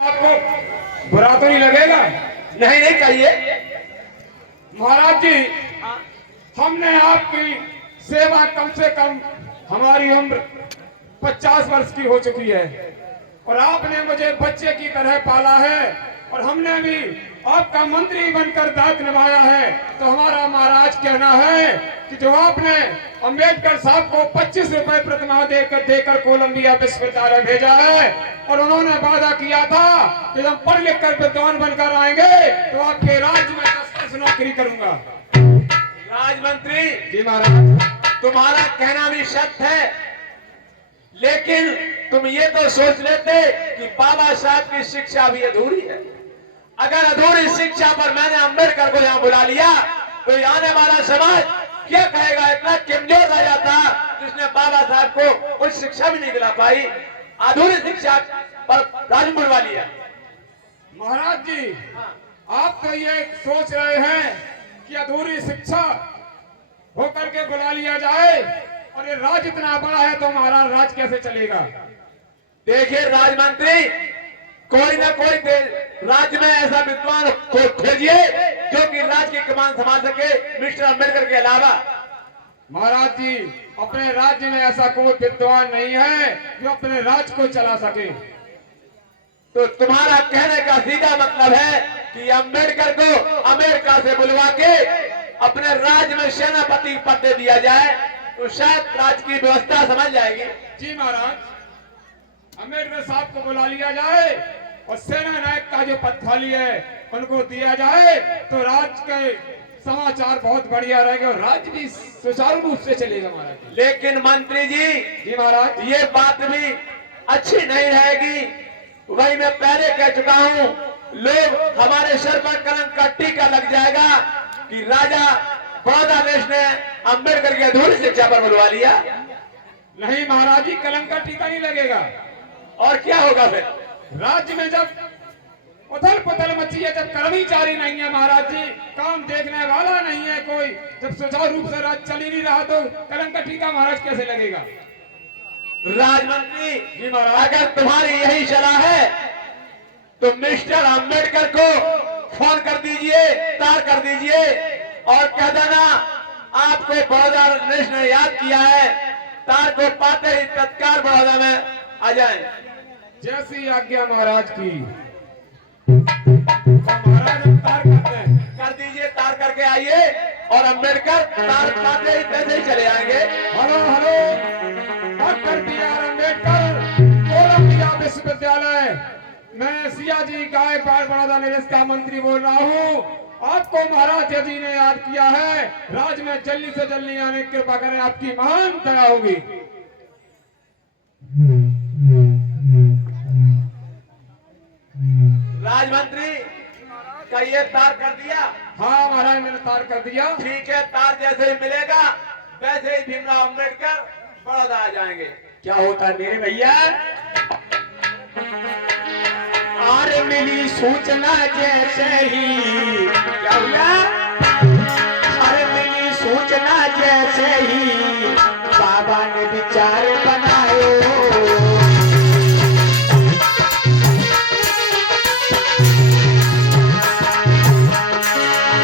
आपको बुरा तो नहीं लगेगा? नहीं नहीं कहिए। महाराज जी, हमने आपकी सेवा कम से कम हमारी उम्र 50 वर्ष की हो चुकी है और आपने मुझे बच्चे की तरह पाला है और हमने भी आपका मंत्री बनकर दायित्व निभाया है। तो हमारा महाराज कहना है कि जो आपने अंबेडकर साहब को 25 रुपए प्रतिमाह देकर कोलंबिया विश्वविद्यालय भेजा है और उन्होंने वादा किया था कि हम पढ़ लिख कर विद्वान बनकर आएंगे तो आपके राज्य में 10 वर्ष नौकरी करूंगा। राजमंत्री जी महाराज, तुम्हारा कहना भी सत्य है, लेकिन तुम ये तो सोच लेते कि बाबा साहब की शिक्षा भी अधूरी है। अगर अधूरी शिक्षा पर मैंने अंबेडकर को यहाँ बुला लिया तो आने वाला समाज क्या कहेगा? इतना कमजोर रह जाता जिसने बाबा साहब को उच्च शिक्षा भी नहीं दिला पाई, अधूरी शिक्षा पर राज बुलवा लिया। महाराज जी, आप तो ये सोच रहे हैं कि अधूरी शिक्षा होकर के बुला लिया जाए और ये राज्य इतना बड़ा है तो हमारा राज्य कैसे चलेगा? देखिए राजमंत्री, कोई ना कोई राज्य में ऐसा विद्वान खोजिए जो कि राज्य की कमान संभाल सके मिस्टर अंबेडकर के अलावा। महाराज जी, अपने राज्य में ऐसा कोई विद्वान नहीं है जो अपने राज्य को चला सके। तो तुम्हारा कहने का सीधा मतलब है कि अंबेडकर को अमेरिका से बुलवा के अपने राज्य में सेनापति पद दे दिया जाए तो शायद राज्य की व्यवस्था समझ जाएगी। जी महाराज, अंबेडकर साहब को बुला लिया जाए और सेना नायक का जो पद खाली है उनको दिया जाए तो राज्य के समाचार बहुत बढ़िया रहेंगे और राज्य भी सुचारू रूप से चलेगा महाराज। लेकिन मंत्री जी महाराज, ये बात भी अच्छी नहीं रहेगी। वही मैं पहले कह चुका हूँ, लोग हमारे सर पर कलंक का टीका लग जाएगा कि राजा बड़ौदा देश ने अंबेडकर की अधूरी शिक्षा पर बुलवा लिया। नहीं महाराज जी, कलंक का टीका नहीं लगेगा। और क्या होगा फिर? राज्य में जब उथल पुथल मची है, जब कर्मचारी नहीं है महाराज जी, काम देखने वाला नहीं है कोई, जब सुचारू रूप से राज्य चल ही नहीं रहा तो कलंक का टीका महाराज कैसे लगेगा? राजमंत्री जी महाराज, अगर तुम्हारी यही सलाह है तो मिस्टर अंबेडकर को फोन कर दीजिए, तार कर दीजिए और कह देना आपको बड़ौदा देश ने याद किया है, तार को पाते ही तत्काल बड़ौदा में आ जाए। जैसी आज्ञा महाराज की। महाराज हम तार करते हैं। कर दीजिए, तार करके आइए और अंबेडकर तार पाते ही तैसे ही चले आएंगे। Hello hello, doctor B R. Ambedkar, Columbia विश्वविद्यालय, मैं सियाजी गायकवाड़ बड़ौदा निवेश का मंत्री बोल रहा हूँ। आपको महाराज जी ने याद किया है, राज्य में जल्दी से जल्दी आने की कृपा करें, आपकी महान दया होगी। राजमंत्री का ये तार कर दिया? हाँ महाराज, मैंने तार कर दिया। ठीक है, तार जैसे ही मिलेगा वैसे ही भीमराव अंबेडकर बड़ौदा आ जाएंगे। क्या होता है मेरे भैया? और मिली सूचना जैसे ही, क्या हुआ? और मिली सूचना जैसे ही बाबा ने विचार बनाए।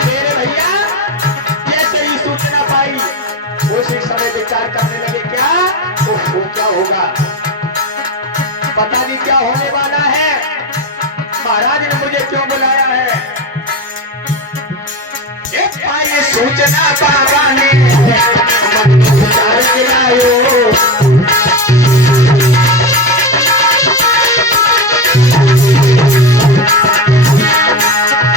मेरे भैया जैसे ही सूचना पाई उसी समय विचार करने लगे, क्या क्या होगा, पता नहीं क्या होने वाला है, महाराज ने मुझे क्यों बुलाया है। एक पाई सूचना बाबा ने मन में विचार दिलायो।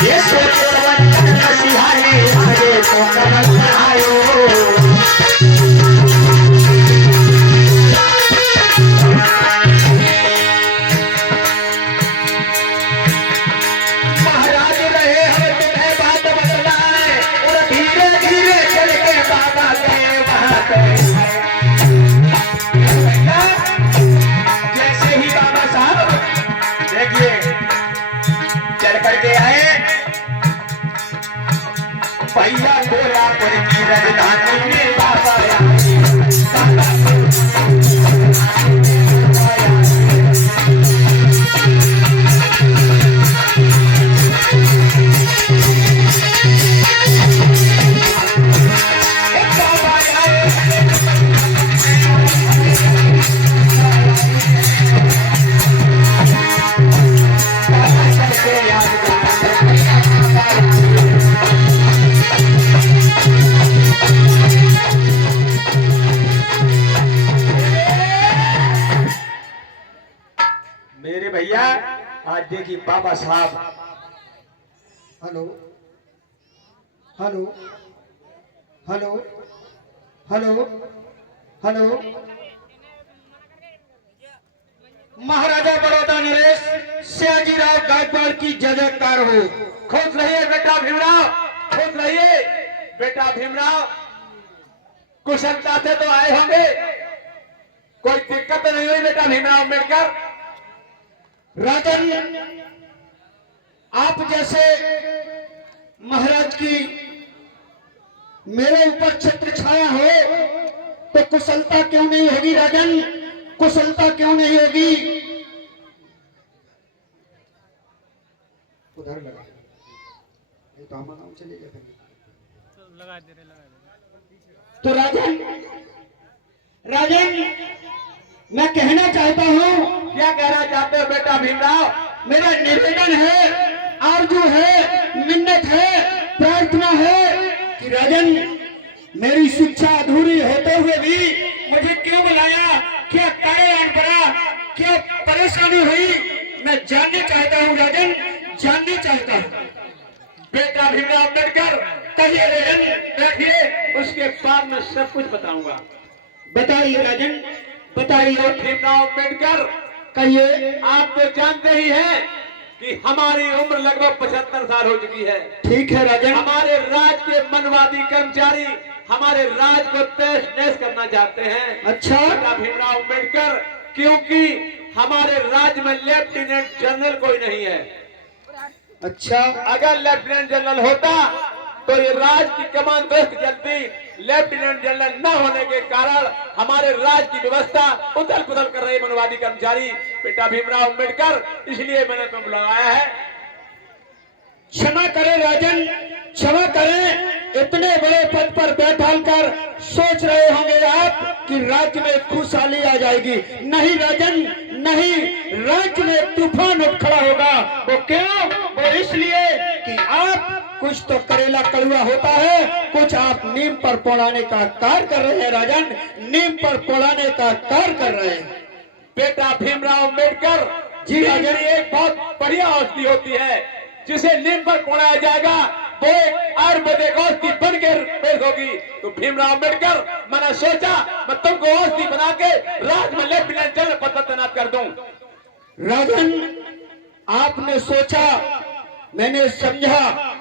ये सोच प्रबंधन मसीहा ने मुझे को कमल बनायो। जैसे ही बाबा साहब देखिए चल करके आए, भैया कोल्हापुर की राजधानी में बाबा आए। आज देखिए Baba Saheb. Hello hello hello hello hello. Maharaja Baroda नरेश सयाजीराव गायकवाड़ की जय जयकार हो। खुश रहिए बेटा भीमराव, खुश रहिए बेटा भीमराव। कुशलता से तो आए होंगे, कोई दिक्कत तो नहीं हुई बेटा भीमराव अम्बेडकर? राजन, आप जैसे महाराज की मेरे ऊपर छत्र छाया हो तो कुशलता क्यों नहीं होगी राजन, कुशलता क्यों नहीं होगी? उधर लगा नहीं तो हम गाँव चले जाएंगे। तो राजन, राजन मैं कहना चाहता हूँ। क्या कहना चाहते हो बेटा भीमराव? मेरा निवेदन है, आरजू है, मिन्नत है, प्रार्थना है कि राजन मेरी शिक्षा अधूरी होते हुए भी मुझे क्यों बुलाया, क्या कारण पड़ा, क्या परेशानी हुई, मैं जानना चाहता हूँ राजन, जानना चाहता हूँ। बेटा भीमराव अम्बेडकर कहिए राजन, देखिए, उसके बाद मैं सब कुछ बताऊंगा। बताइए राजन, बताइए। भीमराव अम्बेडकर कहिए। आप तो जानते ही हैं कि हमारी उम्र लगभग 75 साल हो चुकी है। ठीक है राजन। हमारे राज के मनवादी कर्मचारी हमारे राज को तहस नहस करना चाहते हैं। अच्छा। बेटा भीमराव अम्बेडकर, क्योंकि हमारे राज्य में लेफ्टिनेंट जनरल कोई नहीं है। अच्छा। अगर लेफ्टिनेंट जनरल होता तो ये राज की कमान ध्वस्त चलती। लेफ्टिनेंट जनरल न होने के कारण हमारे राज्य की व्यवस्था उथल पुथल कर रही मनवादी कर्मचारी बेटा भीमराव अम्बेडकर, इसलिए मैंने तुम बुलाया है। क्षमा करें राजन, क्षमा करें। इतने बड़े पद पर बैठाल कर सोच रहे होंगे आप कि राज्य में खुशहाली आ जाएगी। नहीं राजन, नहीं, राज्य में तूफान उठ खड़ा होगा। वो क्यों? वो इसलिए कि आप कुछ तो करेला कड़वा होता है, कुछ आप नीम पर पौड़ाने का कार्य कर रहे हैं राजन, नीम पर पौड़ाने का कार्य कर रहे हैं। बेटा भीमराव अम्बेडकर जी राजन, एक बहुत बढ़िया औषधि होती है जिसे नीम पर पौड़ाया जाएगा, वो एक आयुर्वेदिक औषधि बनकर पेश होगी। तो भीमराव अम्बेडकर, मैंने सोचा मैं तुमको औषधि बना के राज्य में लेफ्टिनेंट जनरल पद पर तैनात कर दूं। राजन, आपने सोचा, मैंने समझा।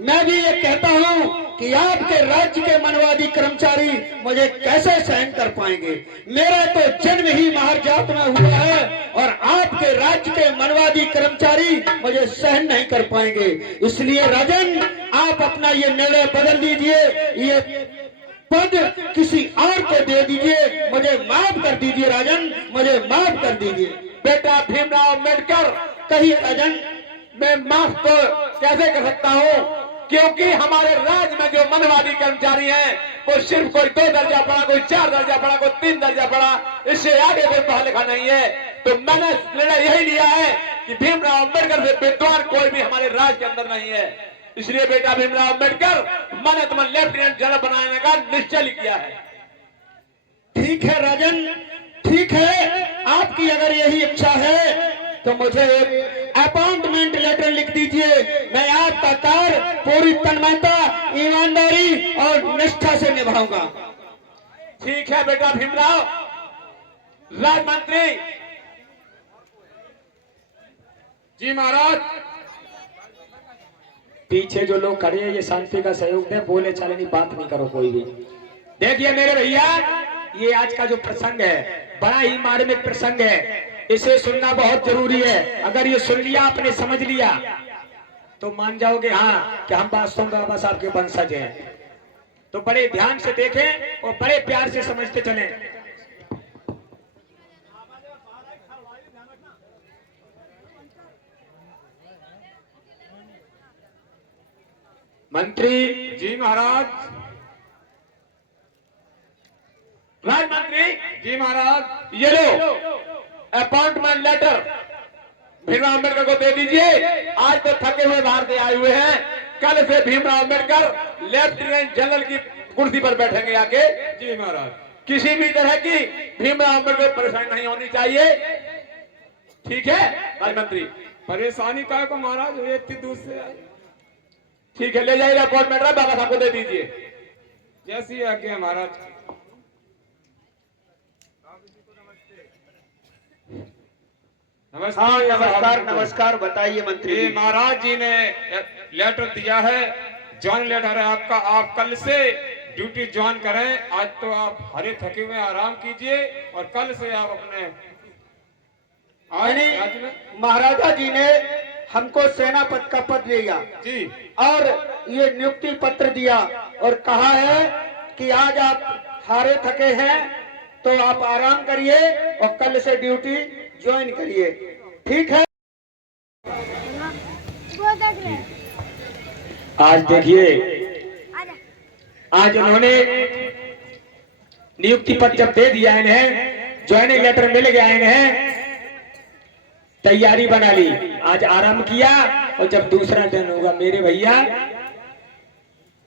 मैं भी ये कहता हूँ कि आपके राज्य के मनवादी कर्मचारी मुझे कैसे सहन कर पाएंगे। मेरा तो जन्म ही महार जात में हुआ है और आपके राज्य के मनवादी कर्मचारी मुझे सहन नहीं कर पाएंगे। इसलिए राजन, आप अपना ये निर्णय बदल दीजिए, ये पद किसी और को दे दीजिए, मुझे माफ कर दीजिए राजन, मुझे माफ कर दीजिए। बेटा भीमराव अम्बेडकर, कहिए राजन। मैं माफ तो कैसे कर सकता हूँ, क्योंकि हमारे राज्य में जो मनवादी कर्मचारी हैं वो सिर्फ कोई 2 दर्जा पढ़ा, कोई 4 दर्जा पढ़ा, कोई 3 दर्जा पढ़ा, इससे आगे कोई पढ़ा लिखा नहीं है। तो मैंने निर्णय यही लिया है कि भीमराव अम्बेडकर से विद्वान कोई भी हमारे राज्य के अंदर नहीं है। इसलिए बेटा भीमराव अम्बेडकर, मैंने तुम्हें लेफ्टिनेंट जनरल बनाने का निश्चय किया है। ठीक है राजन, ठीक है। आपकी अगर यही इच्छा है तो मुझे एक अपॉइंटमेंट लेटर लिख दीजिए। मैं आपका कार्य पूरी तन्मयता, ईमानदारी और निष्ठा से निभाऊंगा। ठीक है बेटा भीमराव। राज्य मंत्री जी महाराज। पीछे जो लोग खड़े हैं ये शांति का सहयोग दें, बोले चले नहीं, बात नहीं करो कोई भी। देखिए मेरे भैया, ये आज का जो प्रसंग है बड़ा ही मार्मिक प्रसंग है, इसे सुनना बहुत जरूरी है। अगर ये सुन लिया, आपने समझ लिया, तो मान जाओगे हाँ कि हम वास्तव में बाबा साहब के वंशज हैं। तो बड़े ध्यान से देखें और बड़े प्यार से समझते चलें। मंत्री जी महाराज। राज्य मंत्री जी महाराज। ये लो अपॉइंटमेंट लेटर भीमराव अम्बेडकर को दे दीजिए। आज तो थके हुए बाहर से आए हुए हैं, कल से भीमराव अम्बेडकर लेफ्टिनेंट जनरल की कुर्सी पर बैठेंगे आके। जी महाराज। किसी भी तरह की भीमराव अम्बेडकर को परेशानी नहीं होनी चाहिए, ठीक है राज्य मंत्री? परेशानी का को महाराज ये इतनी दूर से आए। ठीक है, ले जाइए अपॉइंटमेंट बाबा साहब को दे दीजिए। जैसी आज्ञा महाराज। नमस्कार। हाँ नमस्कार नमस्कार, बताइए मंत्री ये जी। महाराज जी ने लेटर दिया है, ज्वाइन लेटर है आपका। आप कल से ड्यूटी ज्वाइन करें। आज तो आप हरे थके हुए आराम कीजिए और कल से आप अपने यानी आज में महाराजा जी ने हमको सेनापति का पद दिया जी और ये नियुक्ति पत्र दिया और कहा है कि आज आप हारे थके हैं तो आप आराम करिए और कल से ड्यूटी ज्वाइन करिए, ठीक है। आज देखिए, आज उन्होंने नियुक्ति पत्र जब दे दिया इन्हें, ज्वाइनिंग लेटर मिल गया इन्हें, तैयारी बना ली, आज आराम किया और जब दूसरा दिन होगा मेरे भैया।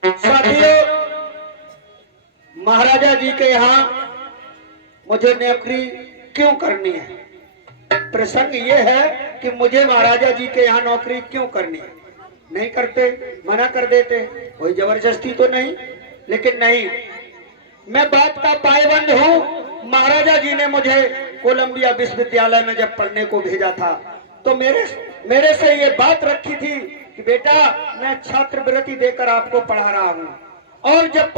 साथियों, महाराजा जी के यहाँ मुझे नौकरी क्यों करनी है? प्रसंग ये है कि मुझे महाराजा जी के यहाँ नौकरी क्यों करनी है? नहीं करते, मना कर देते, कोई जबरदस्ती तो नहीं, लेकिन नहीं, मैं बात का पायबंद हूँ। महाराजा जी ने मुझे कोलंबिया विश्वविद्यालय में जब पढ़ने को भेजा था तो मेरे से ये बात रखी थी कि बेटा मैं छात्रवृत्ति देकर आपको पढ़ा रहा हूँ और जब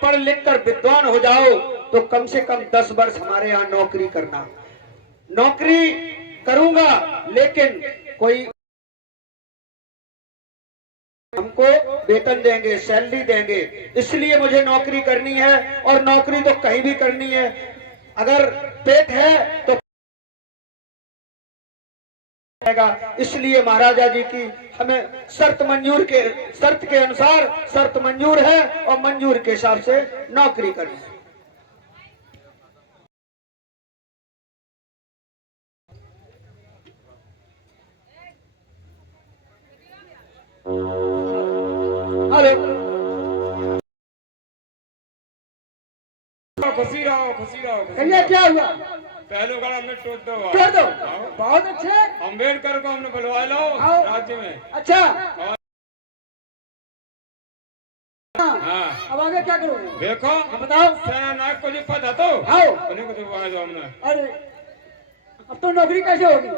पढ़ लिख कर विद्वान हो जाओ तो कम से कम 10 वर्ष हमारे यहाँ नौकरी करना। नौकरी करूंगा लेकिन कोई हमको वेतन देंगे, सैलरी देंगे, इसलिए मुझे नौकरी करनी है और नौकरी तो कहीं भी करनी है। अगर पेट है तो इसलिए महाराजा जी की हमें शर्त के अनुसार शर्त मंजूर है और मंजूर के हिसाब से नौकरी करनी है। हेलो, खुशी रहो, खुशी रहो, खुशी कहिए रहो। क्या हुआ? पहले गला में टोट दो। छोड़ दो, आओ। बहुत अच्छे। अम्बेडकर को हमने बुलवा लो आओ। राज्य में। अच्छा, हाँ अब आगे क्या करोगे? देखो, हाँ, बताओ। सेना नायक को जो पद है तो आओ। उन्हीं को दिलवाया जो हमने। अरे अब तो नौकरी कैसे होगी?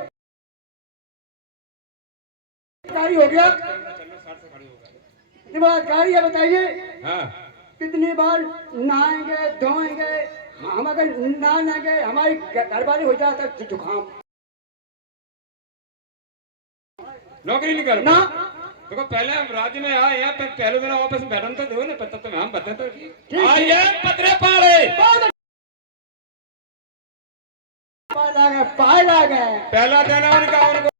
अधिकारी हो गया, इतनी अधिकारी है, बताइए हाँ कितनी बार नहाएंगे धोएंगे, हम अगर ना नहाएंगे हमारी घर वाली हो जाता है जुकाम नौकरी नहीं कर ना। देखो पहले हम राज्य में आए हैं तो पहले दिन ऑफिस में बैठन तो दो ना पता तो हम बता तो ठीक। आइए पत्रे पाड़े पाए आ गए। पहला दिन है उनका, उनको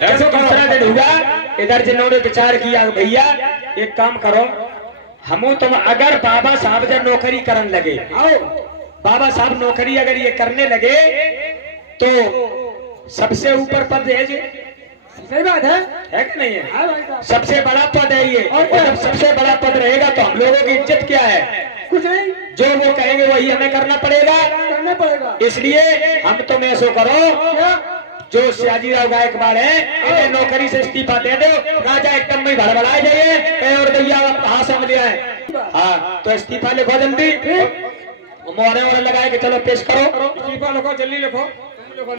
ऐसे दूसरा दिन हुआ, इधर जिन्होंने विचार किया भैया एक काम करो, हमू तुम अगर बाबा साहब जब नौकरी करने लगे, आओ बाबा साहब नौकरी अगर ये करने लगे तो सबसे ऊपर पद है जी। सही बात है कि नहीं है? हाँ भाई साहब। सबसे बड़ा पद है ये, और और जब सबसे बड़ा पद रहेगा तो हम लोगों की इज्जत क्या है? कुछ नहीं, जो वो कहेंगे वही हमें करना पड़ेगा। करना पड़ेगा। इसलिए हम तुम ऐसो करो, क्या? जो सयाजीराव गायकवाड़ है इन्हें नौकरी से इस्तीफा दे दो, राजा एकदम में भड़बड़ाए जाइए और भैया हाथ समझ लिया है। हाँ तो इस्तीफा लिखो जल्दी, मोहरे वोहरे लगाए कि चलो पेश करो। इस्तीफा लिखो, जल्दी लिखो, तुम लिखो।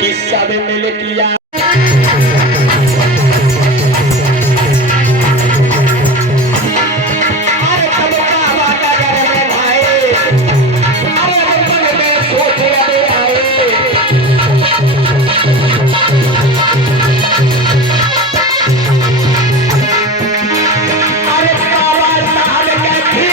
कि सब मिल किया अरे बाबा साहब के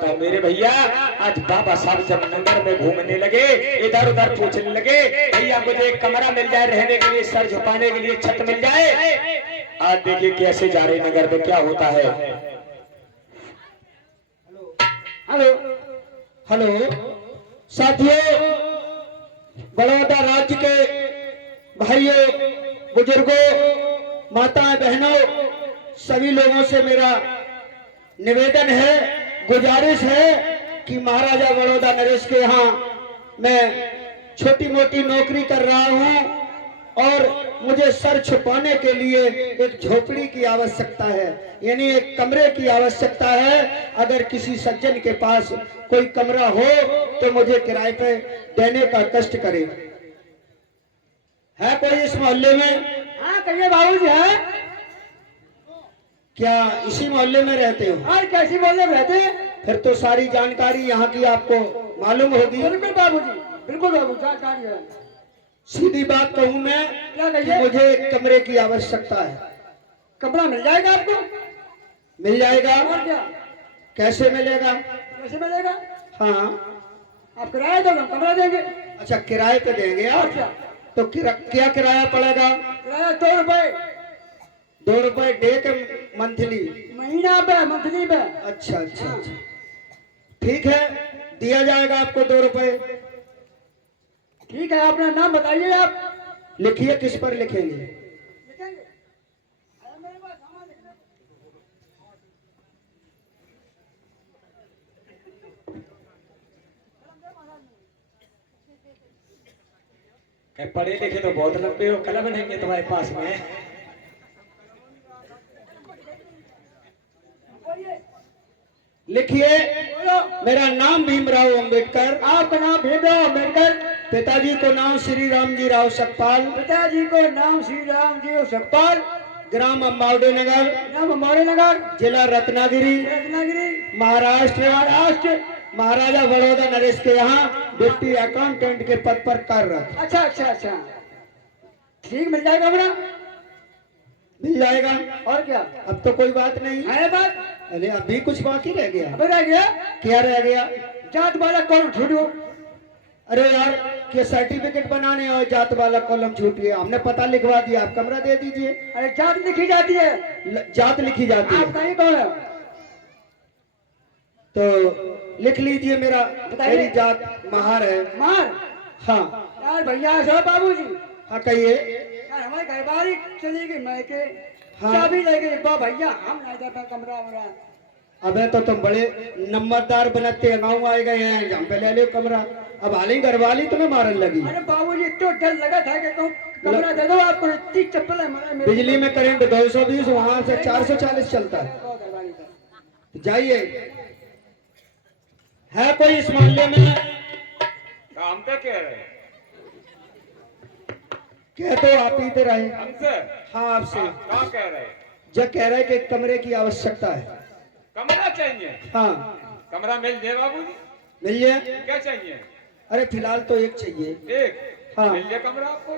होता है मेरे भैया। आज बाबा साहब जब नगर में घूमने लगे, इधर उधर पूछने लगे, भैया मुझे एक कमरा मिल जाए रहने के लिए, सर झुकाने के लिए छत मिल जाए। आज देखिए कैसे जा रहे नगर में क्या होता है। हेलो हेलो साथियों, बड़ौदा राज्य के भाइयों, बुजुर्गों, माताएं, बहनों, सभी लोगों से मेरा निवेदन है, गुजारिश है कि महाराजा बड़ौदा नरेश के यहाँ मैं छोटी मोटी नौकरी कर रहा हूँ और मुझे सर छुपाने के लिए एक झोपड़ी की आवश्यकता है, यानी एक कमरे की आवश्यकता है। अगर किसी सज्जन के पास कोई कमरा हो तो मुझे किराए पे देने का कष्ट करे। है कोई इस मोहल्ले में? हाँ कहिए बाबूजी। है क्या इसी मोहल्ले में रहते हो? और कैसी बोले रहते हैं? फिर तो सारी जानकारी यहाँ की आपको मालूम होगी। बिल्कुल बाबूजी, बिल्कुल बाबू, जानकारी है। सीधी बात कहूँ मैं क्या कि कहिए? मुझे एक कमरे की आवश्यकता है। कपड़ा मिल जाएगा आपको? मिल जाएगा? और क्या? कैसे मिलेगा? कैसे मिलेगा? हाँ। आप किराया दो, हम कमरा देंगे। अच्छा, किराए पे देंगे आप? और क्या? तो क्या किराया पड़ेगा? किराया 2 रुपए 2 रुपए डे के मंथली? महीना पे, मंथली पे। अच्छा अच्छा अच्छा, ठीक है, दिया जाएगा आपको 2 रुपए। ठीक है, अपना नाम बताइए आप। लिखिए, किस पर लिखेंगे? लिखेंगे? अरे मेरे पास सामान लिखना। पढ़े लिखे तो बहुत लंबे हो, कलम नहीं है तुम्हारे पास में? लिखिए, मेरा नाम भीमराव अंबेडकर। आपका नाम भीमराव अम्बेडकर। पिताजी को नाम श्री राम जी राव सकपाल। पिताजी को नाम श्री राम जी सकपाल। ग्राम अम्बावडे नगर, नाम अम्बावडे नगर, जिला रत्नागिरी, रत्नागिरी, महाराष्ट्र। महाराष्ट्र। महाराजा बड़ौदा नरेश के यहाँ डिप्टी अकाउंटेंट के पद पर कार्यरत। अच्छा अच्छा अच्छा, ठीक, मिल जाएगा कमरा? मिल जाएगा। और क्या? अब तो कोई बात नहीं है बात? अरे अभी कुछ बाकी रह गया। अबे रह गया? क्या रह गया? जात वाला कौन छूटो? अरे यार, के सर्टिफिकेट बनाने और जात वाला कॉलम छूटिए, हमने पता लिखवा दिया, आप कमरा दे दीजिए। अरे जात लिखी जाती है। जात लिखी जाती आप है कहीं कौन है? तो लिख लीजिए, मेरी जात महार है। मार। हाँ यार भैया ऐसा बाबूजी, हाँ, कहिए। यार हमारी घरवाली चली गई मैके, हाँ। चाबी ले गई बा भैया, हम नहीं दे पाए कमरा वमरा। अबे तो तुम बड़े नंबरदार बनते गाँव आए गए हैं, हम पे ले लो कमरा। अब हाल ही घरवाली तुम्हें मारन लगी। अरे बाबूजी तो डर लगा था कि कमरा दे दो आपको, इतनी चप्पल है हमारे। बिजली में करंट 220, वहां से 440 चलता है। जाइए। है कोई इस मोहल्ले में? हम तो कह रहे हैं कह तो आप ही तो रहे। हमसे। हाँ, आपसे। क्या कह रहे हैं? जब कह रहे कि एक कमरे की आवश्यकता है। कमरा चाहिए? हाँ, कमरा मिल जाए बाबूजी। मिल जाए। क्या चाहिए? अरे फिलहाल तो एक चाहिए। एक? हाँ। मिल जाए कमरा आपको।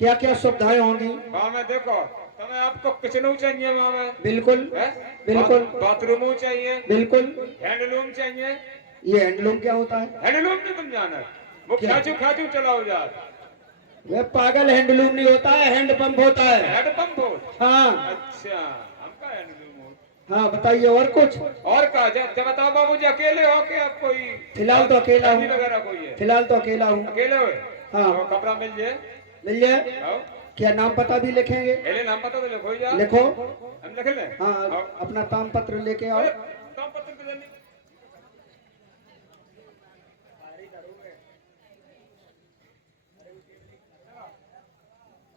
क्या क्या सुविधाएं होंगी? वहाँ में देखो, तुम्हें आपको किचन चाहिए वहाँ में? बिल्कुल है? बिल्कुल बाथरूम चाहिए? बिल्कुल। हैंडलूम चाहिए? ये हैंडलूम क्या होता है? हैंडलूम नहीं तुम जाना, वो क्या? खाचू खाचू चलाओ जा। वे पागल, हैंडलूम नहीं होता है, हैंड पंप होता है। हेड पंप हो? हाँ अच्छा, हमका हैंडलूम हो। हाँ, बताइए और कुछ? और का जब बताओ बाबूजी, अकेले हो कि आप कोई? फिलहाल तो अकेला हूँ। फैमिली वगैरह कोई है? फिलहाल तो अकेला हूँ। अकेले हो? हाँ। तो कमरा मिल जाए? मिल जाए। आओ। क्या नाम पता भी लिखेंगे? पहले नाम पता तो लिखो जा। लिखो। हम लिख लें? हाँ, आओ। अपना ताम पत्र लेके आओ। अरे, नाम पत्र पे जल्दी।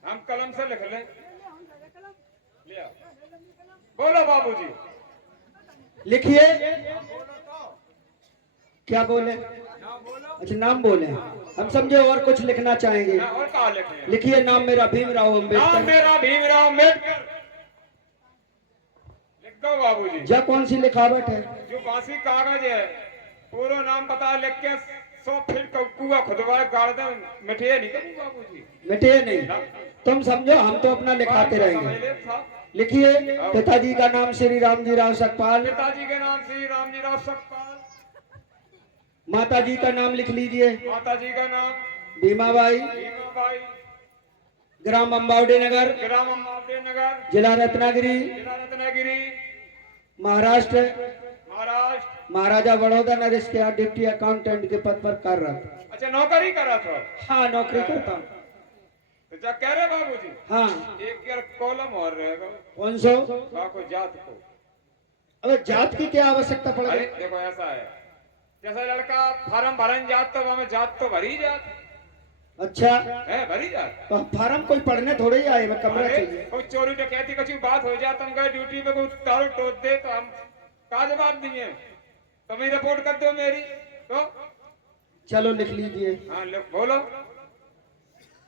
हम कलम से लिख लें। ले आओ। बोलो बाबूजी। लिखिए। क्या बोले? अच्छा, नाम बोले। हम समझे और कुछ लिखना चाहेंगे। हाँ, और कहा लिखें? लिखिए, नाम मेरा भीमराव नाम अम्बेडकर। मेरा भीमराव अम्बेडकर। लिख दो बाबूजी। जा कौन सी लिखावट है? जो बासी कागज है, पूरा नाम पता लिख के 100 फीट कुआ खुदवा गाड़ दे, मिठिए नहीं करूँ बाबूजी। मिटे नहीं। तुम समझो, हम तो अपना लिखाते रहेंगे। लिखिए। पिताजी का नाम श्री रामजी राव सकपाल, पिताजी के नाम श्री रामजी राव सकपाल, माताजी का नाम लिख लीजिए माताजी का नाम भीमाबाई, भीमाबाई, ग्राम अम्बावडे नगर, ग्राम अम्बावडे नगर, जिला रत्नागिरी, जिला रत्नागिरी, महाराष्ट्र, महाराष्ट्र। महाराजा बड़ौदा नगर के यहाँ डिप्टी अकाउंटेंट के पद पर कार्यरत। अच्छा, नौकरी करा था? हाँ, नौकरी करता हूँ। तो क्या कह रहे बाबूजी? हाँ। एक यार कॉलम और रहेगा। कौन सो? को जात को। अबे जात की क्या आवश्यकता पड़ अरे गई? देखो ऐसा है, जैसा लड़का फार्म भरन जात तो हमें जात तो भरी जात अच्छा, है, भरी जात। तो फार्म कोई पढ़ने थोड़े ही आए, मैं कमरा अरे चाहिए। कोई चोरी डकैती कुछ बात हो जाता, हम गए ड्यूटी पे कोई तारो टोट दे तो हम का जवाब दिए? तुम्हें रिपोर्ट कर दो मेरी तो। चलो लिख लीजिए। हाँ बोलो।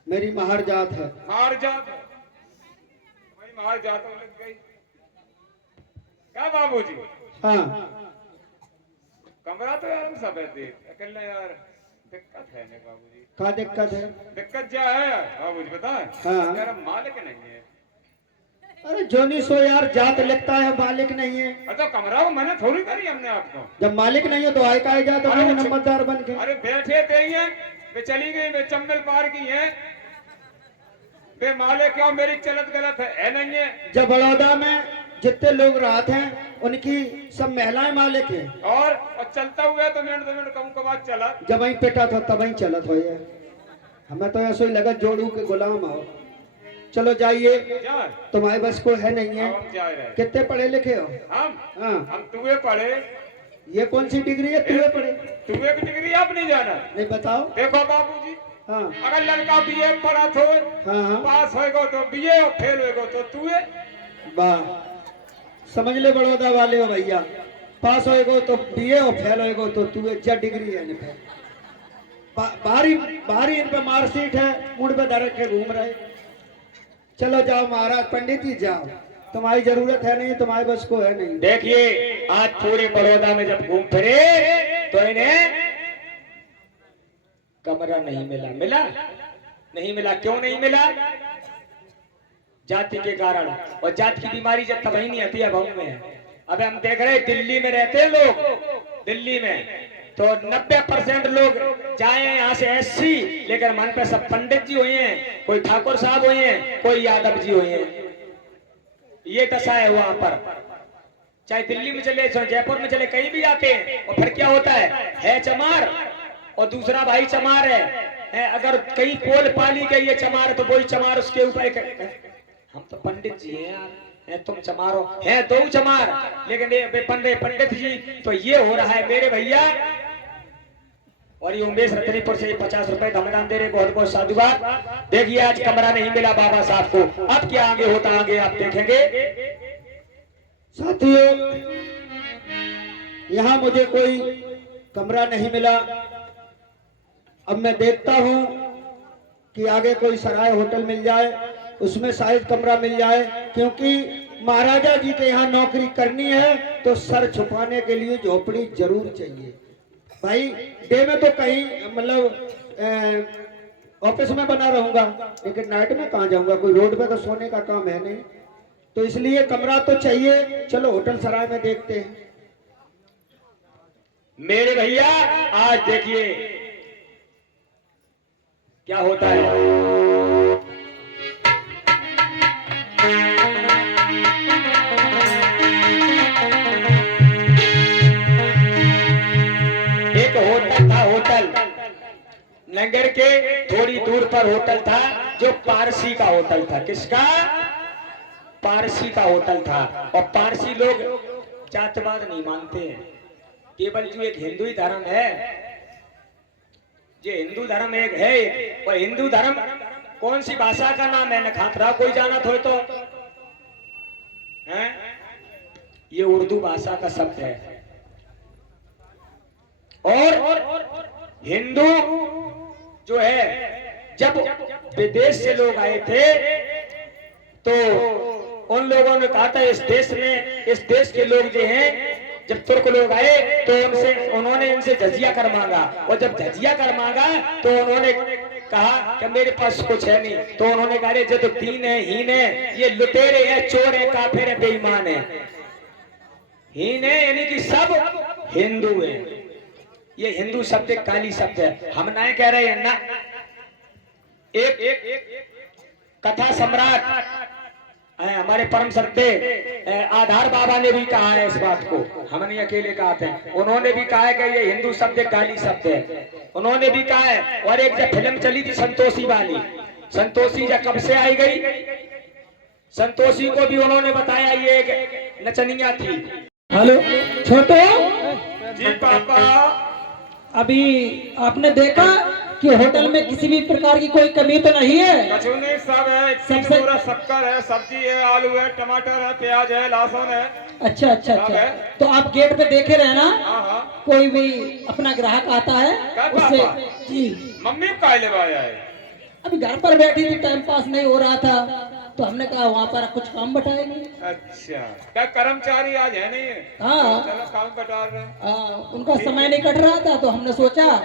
मेरी महार जात है। मार जात, भाई मार जात लग गई क्या बाबूजी? हाँ। कमरा तो यार हम सब है, अकेले यार दिक्कत है ना बाबूजी। क्या दिक्कत है? दिक्कत क्या है बाबूजी बताएं? हाँ। यार हम मालिक नहीं है। अरे जोनी सो यार, जात लिखता है, मालिक नहीं है। अरे तो कमरा वो मैंने थोड़ी करी हमने आपको। जब मालिक नहीं हो तो आय का आए जाता अरे है वो नंबरदार बन के। अरे बैठे थे ही हैं, वे चली गई, वे चंबल पार की हैं, वे मालिक क्यों? मेरी चलत गलत है नहीं है? जब बड़ौदा में जितने लोग राहत हैं उनकी सब महिलाएं मालिक हैं। और चलता हुआ तो मिनट कम के बाद चला। जब वहीं पेटा था तब वहीं चलत हो ये। हमें तो ऐसे ही लगा जोड़ू के गुलाम हो। चलो जाइए, जाए तुम्हारे बस को है नहीं है। अब हम जा रहे हैं। कितने पढ़े लिखे हो? हम हाँ। तुए पढ़े। ये कौन सी डिग्री है तुम्हें पढ़े? तुए की डिग्री आप नहीं जाना? नहीं बताओ। देखो बाबूजी, हाँ अगर लड़का बीए पढ़ा तो हाँ पास होएगा तो बीए और फेल होएगा तो तुए। वाह, समझ ले बड़ौदा वाले हो भैया। पास होएगो तो बीए और फेल होएगो तो तू जा डिग्री है इन पे। बाहरी इन पे मार्कशीट है, मुंड पे धर के घूम रहे। चलो जाओ महाराज, पंडित जी जाओ, तुम्हारी जरूरत है नहीं, तुम्हारे बस को है नहीं। देखिए आज पूरे बड़ौदा में जब घूम फिरे तो इन्हें कमरा नहीं मिला। मिला नहीं मिला? क्यों नहीं मिला? जाति के कारण। और जाति की बीमारी जब तभी नहीं आती है गाँव में। अब हम देख रहे दिल्ली में रहते हैं लोग, दिल्ली में तो 90% लोग जाए यहाँ से एससी, लेकिन मन पे सब पंडित जी हुए हैं, कोई ठाकुर साहब हुए हैं, कोई यादव जी हुए हैं। ये दशा है वहां पर। चाहे दिल्ली में चले, चाहे जयपुर में चले, कहीं भी आते हैं। और फिर क्या होता है चमार और दूसरा भाई चमार है। अगर कहीं पोल पाली गई है चमार तो वही चमार उसके ऊपर हम तो पंडित जी हैं यार, है तुम चमारो है, दो चमार, लेकिन पंडित जी तो ये हो रहा है मेरे भैया। और ये उमेश रतनीपुर से 50 रुपए धमदान दे रहे, बहुत बहुत साधुवाद। देखिए आज कमरा नहीं मिला बाबा साहब को, अब क्या आगे होता आगे आप देखेंगे। साथियों, यहाँ मुझे कोई कमरा नहीं मिला। अब मैं देखता हूँ कि आगे कोई सराय होटल मिल जाए, उसमें शायद कमरा मिल जाए, क्योंकि महाराजा जी के यहाँ नौकरी करनी है तो सर छुपाने के लिए झोपड़ी जरूर चाहिए। भाई डे में तो कहीं मतलब ऑफिस में बना रहूंगा, लेकिन नाइट में कहाँ जाऊंगा? कोई रोड पे तो सोने का काम है नहीं, तो इसलिए कमरा तो चाहिए। चलो होटल सराय में देखते हैं। मेरे भैया आज देखिए क्या होता है। एक होटल था, होटल नगर के थोड़ी दूर पर होटल था जो पारसी का होटल था। किसका? पारसी का होटल था। और पारसी लोग जातवाद नहीं मानते हैं, केवल जो एक हिंदू ही धर्म है, ये हिंदू धर्म एक है। और हिंदू धर्म कौन सी भाषा का नाम है? न खातरा कोई जाना थो तो है, ये उर्दू भाषा का शब्द है। और हिंदू जो है जब विदेश से लोग आए थे तो उन लोगों ने कहा था इस देश के लोग जो हैं, जब तुर्क लोग आए तो उन्होंने इनसे जजिया कर मांगा। और जब जजिया कर मांगा तो उन्होंने कहा कि मेरे पास कुछ है नहीं, तो उन्होंने कहा जो तो दीन है, हीन है, ये लुटेरे है, चोर है, काफिर है, बेईमान है। हीन है यानी कि सब हिंदू है। ये हिंदू शब्द एक काली शब्द है, हम ना कह रहे हैं ना। एक कथा सम्राट हमारे परम सत्य आधार बाबा ने भी कहा है इस बात को, हम नहीं अकेले कहा थे, उन्होंने भी कहा है कि ये हिंदू शब्द गाली शब्द है, उन्होंने भी कहा है। और एक जब फिल्म चली थी संतोषी वाली, संतोषी जब कब से आई गई, संतोषी को भी उन्होंने बताया ये एक नचनिया थी। हेलो छोटो, जी पापा। अभी आपने देखा कि होटल में किसी भी प्रकार की कोई कमी तो नहीं है? कचौनी सब है, सबसे- पूरा शक्कर है, सब्जी है, आलू है, टमाटर है, प्याज है, लहसुन है। अच्छा अच्छा सब अच्छा। है। तो आप गेट पे देखे रहना, हाँ हाँ। कोई भी अपना ग्राहक आता है क्या उससे पापा? जी। मम्मी का लेवाया है। अभी घर पर बैठी थी, टाइम पास नहीं हो रहा था, तो हमने कहा वहाँ पर कुछ काम बटाएंगे। अच्छा, क्या कर्मचारी आज है नहीं है? हाँ चलो काम बटा रहे हैं। उनका समय नहीं कट रहा था, तो हमने सोचा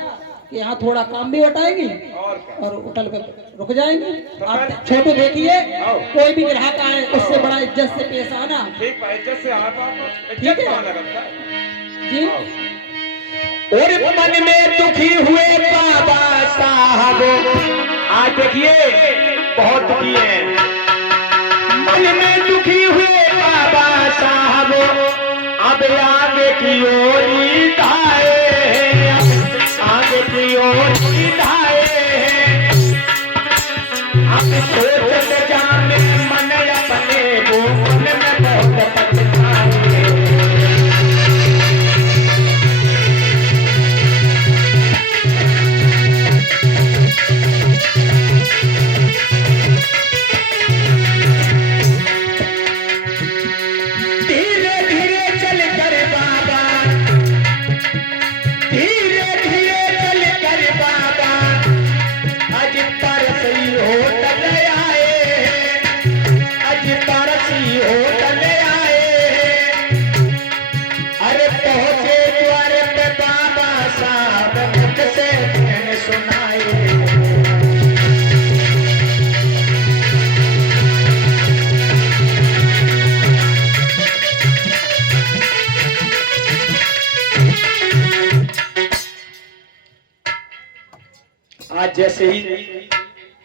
कि यहाँ थोड़ा काम भी बटाएंगे और क्या? और होटल पे रुक जाएंगे। आप पहले- छोटू देखिए, आओ। कोई भी ग्राहक आए उससे बड़ा इज्जत से पेश आना। ठीक है, इज्जत से आना पापा। ठीक इज्जत है। कहाँ लगता? जी और मन में दुखी हुए बाबा साहब, आज देखिए बहुत दुखी है, मन में दुखी हुए बाबा साहब, अब आगे की ओर धाए, आगे की ओर धाए, अब सोचते जाने मन अपने वो मन में बहुत पछताए। धीरे धीरे चल कर बाबा, धीरे धीरे चल कर बाबा, अज परसी होटल आए, अज परसी होटल आए, अरे पहुंचे द्वार पे बाबा साहब मुझसे कहने सुनाए। आज जैसे ही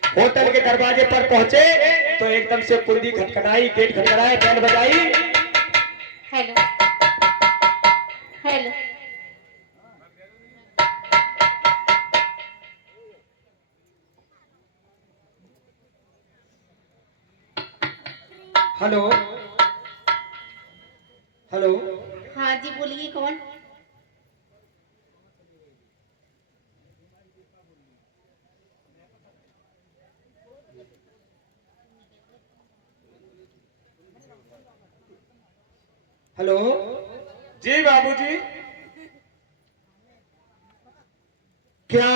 होटल के दरवाजे पर पहुंचे तो एकदम से कुंडी खटखटाई, गेट खटखटाए, बैंड बजाई। Hello hello. Hello hello. हाँ जी बोलिए, कौन? हेलो। जी बाबूजी। क्या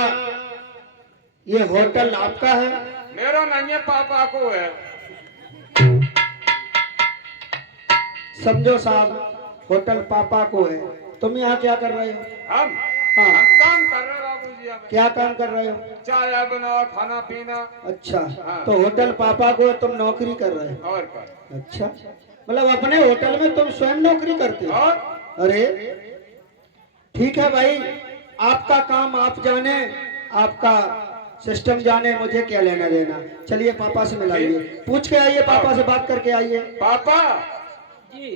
ये होटल आपका है? मेरा नहीं है, पापा को है। समझो साहब, होटल पापा को है। तुम यहाँ क्या कर रहे हो? हम हाँ, काम कर रहे हैं बाबूजी। अब क्या काम कर रहे हो? चाय बनाओ, खाना पीना। अच्छा, हाँ। तो होटल पापा को है, तुम नौकरी कर रहे हो? और क्या? अच्छा, मतलब अपने होटल में तुम स्वयं नौकरी करते हो? और अरे ठीक है भाई, आपका काम आप जाने, आपका सिस्टम जाने, मुझे क्या लेना देना। चलिए पापा से मिलाइए, पूछ के आइए, पापा से बात करके आइए। पापा जी।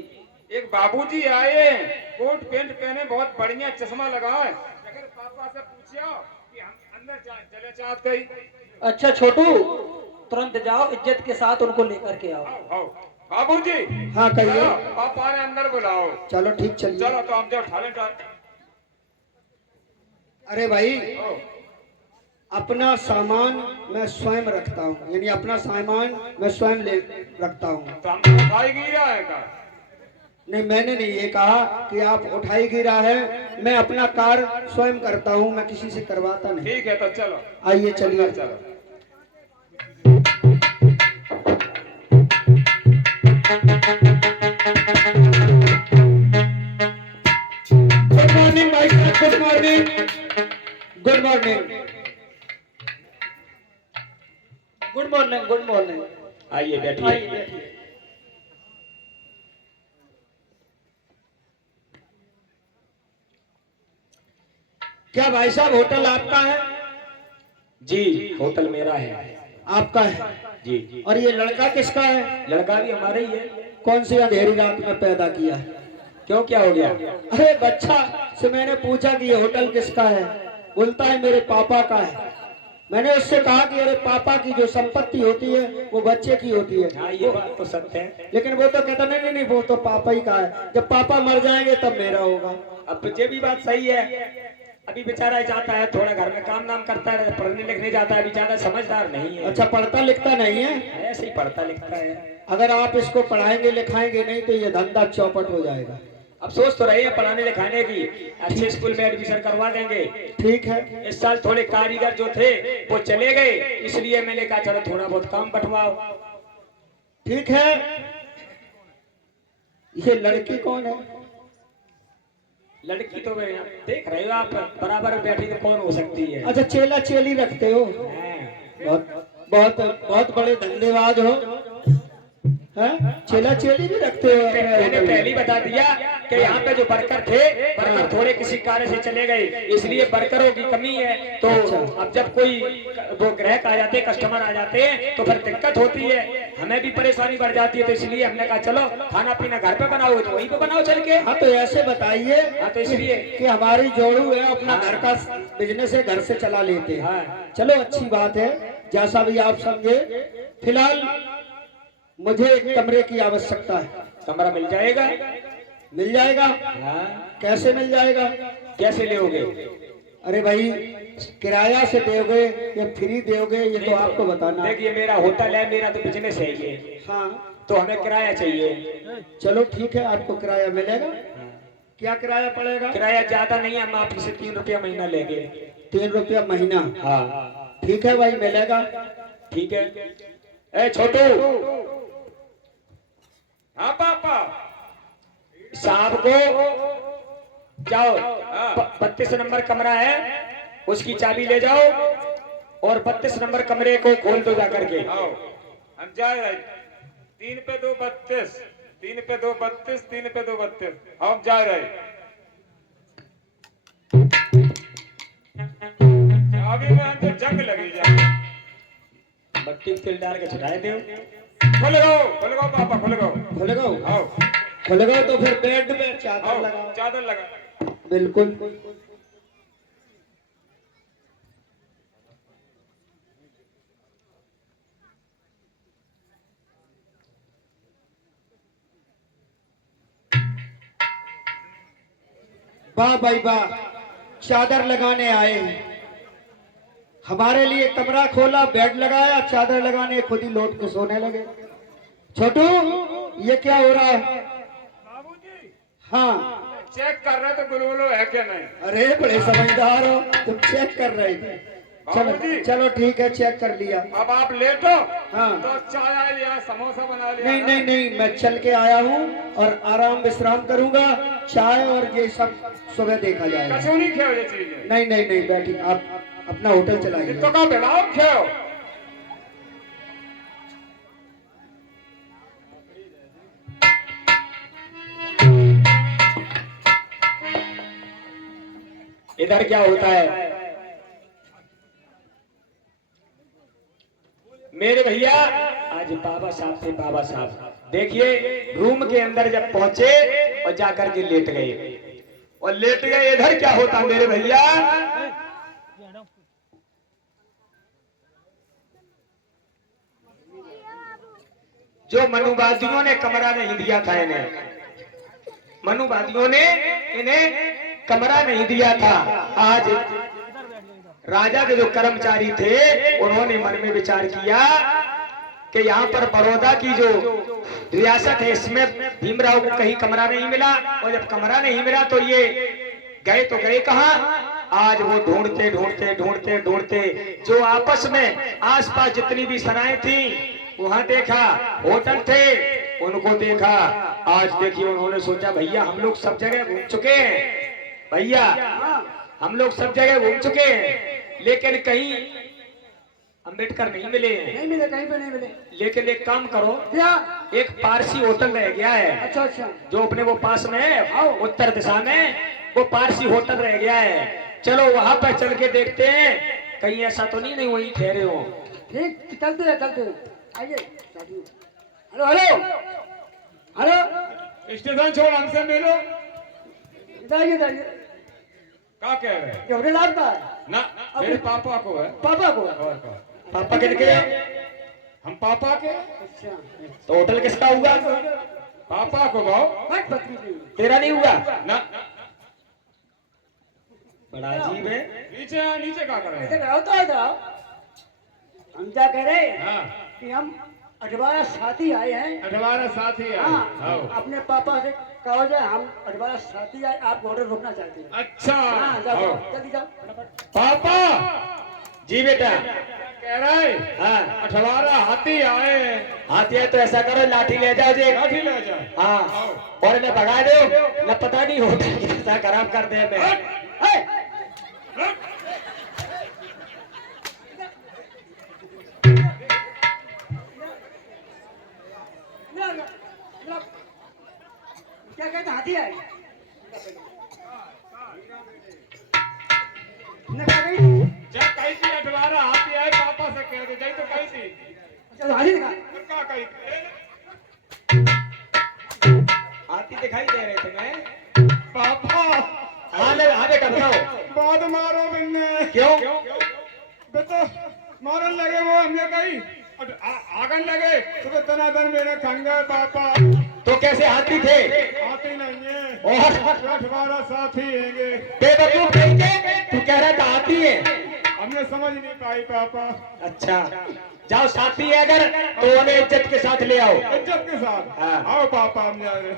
एक बाबूजी आए, कोट पैंट पहने, बहुत बढ़िया चश्मा लगाए। अगर पापा से पूछो कि हम अंदर चले चाहत गई। अच्छा छोटू, तुरंत जाओ, इज्जत के साथ उनको लेकर के आओ। आओ बाबूजी। हाँ कहिए। चलो, पापा ने अंदर बुलाओ। चलो ठीक, चलिए। चलो तो हम जो टैलेंट। अरे भाई, अपना सामान मैं स्वयं रखता हूँ, यानी अपना सामान मैं स्वयं ले रखता हूँ। तो हम तो उठाई गिरा है का? नहीं, मैंने नहीं ये कहा कि आप उठाई गिरा है, मैं अपना कार्य स्वयं करता हूँ, मैं किसी से करवाता नहीं। ठीक है तो चलो। आइए चलिए। चलो। गुड मॉर्निंग भाई साहब, गुड मॉर्निंग, गुड मॉर्निंग। आइए बैठिए। क्या भाई साहब होटल आपका है? जी होटल मेरा है। आपका है। जी और ये लड़का किसका है? लड़का भी हमारा ही है। कौन सी अंधेरी रात में पैदा किया है? क्यों क्या हो गया? अरे बच्चा से मैंने पूछा कि ये होटल किसका है, बोलता है मेरे पापा का है। मैंने उससे कहा कि अरे पापा की जो संपत्ति होती है वो बच्चे की होती है। हाँ ये बात तो सत्य है। लेकिन वो तो कहता नहीं नहीं नहीं, वो तो पापा ही का है, जब पापा मर जाएंगे तब मेरा होगा। अब ये भी बात सही है। अभी बेचारा जाता है थोड़ा घर में काम नाम करता है, पढ़ने लिखने जाता है, अभी ज्यादा समझदार नहीं है। अच्छा पढ़ता लिखता नहीं है? ऐसे ही पढ़ता लिखता है। अगर आप इसको पढ़ाएंगे लिखाएंगे नहीं तो ये धंधा चौपट हो जाएगा। अब सोच तो रहे हैं पढ़ाने लिखाने की, अच्छे स्कूल में एडमिशन करवा देंगे। ठीक है। इस साल थोड़े कारीगर जो थे वो चले गए, इसलिए मैंने कहा चलो थोड़ा बहुत काम बंटवाओ। ठीक है। ये लड़की कौन है? लड़की तो देख रहे हो आप, बराबर बैठी तो कौन हो सकती है? अच्छा चेला चेली रखते हो? बहुत बहुत बहुत बड़े धन्यवाद हो। हैं? चेला चेली भी रखते हो? मैंने पहले ही बता दिया कि यहाँ पे जो वर्कर थे, वर्कर थोड़े किसी कार्य से चले गए, इसलिए वर्करों की कमी है। तो अब जब कोई वो ग्राहक आ जाते, कस्टमर आ जाते हैं तो फिर दिक्कत होती है, हमें भी परेशानी बढ़ जाती है। तो इसलिए हमने कहा चलो खाना पीना घर पे बनाओ तो वहीं पे बनाओ चल के। हाँ तो ऐसे बताइए। हाँ तो इसलिए कि हमारी जोड़ू है, अपना घर का बिजनेस है, घर से चला लेते हैं। हाँ। चलो अच्छी बात है, जैसा भी आप समझे। फिलहाल मुझे एक कमरे की आवश्यकता है। कमरा मिल जाएगा? मिल जाएगा। हाँ। कैसे मिल जाएगा? कैसे लोगे? अरे भाई किराया से दोगे या फ्री दोगे ये तो आपको बताना है। देखिए मेरा होटल है, मेरा तो बिजनेस है ये। हाँ तो हमें किराया चाहिए। चलो ठीक है, आपको किराया मिलेगा। क्या किराया पड़ेगा? किराया ज्यादा नहीं है, हम आपसे 3 रुपया महीना लेंगे। 3 रुपया महीना? हाँ ठीक है भाई मिलेगा। ठीक है। ए छोटू, हाँ पापा। साहब को जाओ 32 नंबर कमरा है उसकी चाबी ले जाओ और 32 नंबर कमरे को खोल दो जाकर के। आओ हम जा रहे 3 पे 2 32, 3 पे 2 32, 3 पे 2 32। हम जा रहे। अभी में तो जंग लगी जा। बत्ती तेल डाल के छुटाए दो। खुल गो पापा, खुल गो। खुल गो? आओ खुल गो तो फिर बेड में चादर आओ, लगाओ। चादर लगा। बिल्कुल। वाह भाई वाह, चादर लगाने आए हैं। हमारे लिए कमरा खोला, बेड लगाया, चादर लगाने खुद ही लौट के सोने लगे। छोटू ये क्या हो रहा है? बाबूजी हाँ। चेक कर रहे तो गुलगुलो है क्या नहीं? अरे बड़े समझदार हो, तुम चेक कर रहे थे। चलो बाबूजी। चलो ठीक है, चेक कर लिया। अब आप लेटो। हाँ। तो चाय लिया, समोसा बना लिया। नहीं नहीं नहीं, मैं चल के आया हूँ और आराम विश्राम करूंगा। चाय और ये सब सुबह देखा जाएगा। कछू नहीं खेओ ये चीजें। नहीं नहीं नहीं, बैठी आप अपना होटल चलाइए। तो का बनाओ खेओ। इधर क्या होता है मेरे भैया? आज बाबा साहब थे, बाबा साहब देखिए रूम के अंदर जब पहुंचे और जाकर के लेट गए और लेट गए। इधर क्या होता मेरे भैया? जो मनुवादियों ने कमरा नहीं दिया था इन्हें, मनुवादियों ने इन्हें कमरा नहीं दिया था। आज राजा के जो कर्मचारी थे उन्होंने मन में विचार किया कि यहाँ पर बड़ौदा की जो रियासत है इसमें भीमराव को कहीं कमरा नहीं मिला, और जब कमरा नहीं मिला तो ये गए तो गए कहाँ? आज वो ढूंढते ढूंढते ढूंढते ढूंढते जो आपस में आसपास जितनी भी सराय थी वहां देखा, होटल थे उनको देखा। आज देखिए उन्होंने सोचा भैया हम लोग सब जगह घूम चुके हैं, भैया हम लोग सब जगह घूम चुके हैं, लेकिन कहीं अम्बेडकर नहीं मिले हैं, नहीं मिले, कहीं पे नहीं मिले। लेकिन एक काम करो, क्या? एक पारसी होटल रह गया है अच्छा अच्छा। जो अपने वो पास में है उत्तर दिशा में, वो पारसी होटल रह गया है। चलो वहां पर चल के देखते हैं, कहीं ऐसा तो नहीं वहीं ठहरे हो। ठीक, चलते हैं चलते हैं, आइए। हेलो हेलो हेलो, स्टेशन छोड़, हमसे मिलो। इधर आइए, इधर आइए। क्या कह रहे हैं? ये होटल आपका है? ना, मेरे पापा को है। पापा को? और का? पापा के निकले, हम पापा के? अच्छा। तो होटल किसका हुआ? पापा को गाओ बस बकरी की। तेरा नहीं हुआ? ना। बड़ा अजीब है। नीचे नीचे क्या कर रहे हैं? इधर आओ तो इधर आओ। हम क्या कह रहे हैं हाँ, कि हम अठवारा साथी आए हैं। अठवारा साथी है। हाँ, आओ। अपने पापा से कहो जाए हम अठवारा साथी आए, आप होटल रुकना चाहते हैं। अच्छा, हाँ, जाओ आओ। जल्दी जाओ फटाफट। पापा जी बेटा। कह रहे हाँ, अठवारा हाथी आए। हाथी है तो ऐसा करो, लाठी ले जाओ जी। लाठी ले जाओ। हाँ, और इन्हें भगा दो, न पता नहीं होटल की दशा खराब कर दे हमें। क्या कहते हैं, हाथी आए? ने कहा कहीं? जब कही थी अठवारा हाथी आए, पापा से कह दो, जय तो कही थी। अच्छा, तो हाथी दिखा। फिर क्या कही थी? हाथी दिखाई दे रहे तुम्हें? पापा हाँ बेटा बताओ। बाद मारो बिन्ने। क्यों? बेटा मारन लगे वो, हमने कही आगन लगे तो दनादन मेरे खंगे। पापा तो कैसे हाथी थे? हाथी नहीं है, और अठवारा साथी हैंगे। बेवकूफ कहीं के, तू कह रहा था हाथी है। हमने समझ नहीं पाई पापा। अच्छा, जाओ साथी है अगर तो उन्हें इज्जत के साथ ले आओ। इज्जत के साथ। हाँ। आओ पापा, हम जा रहे।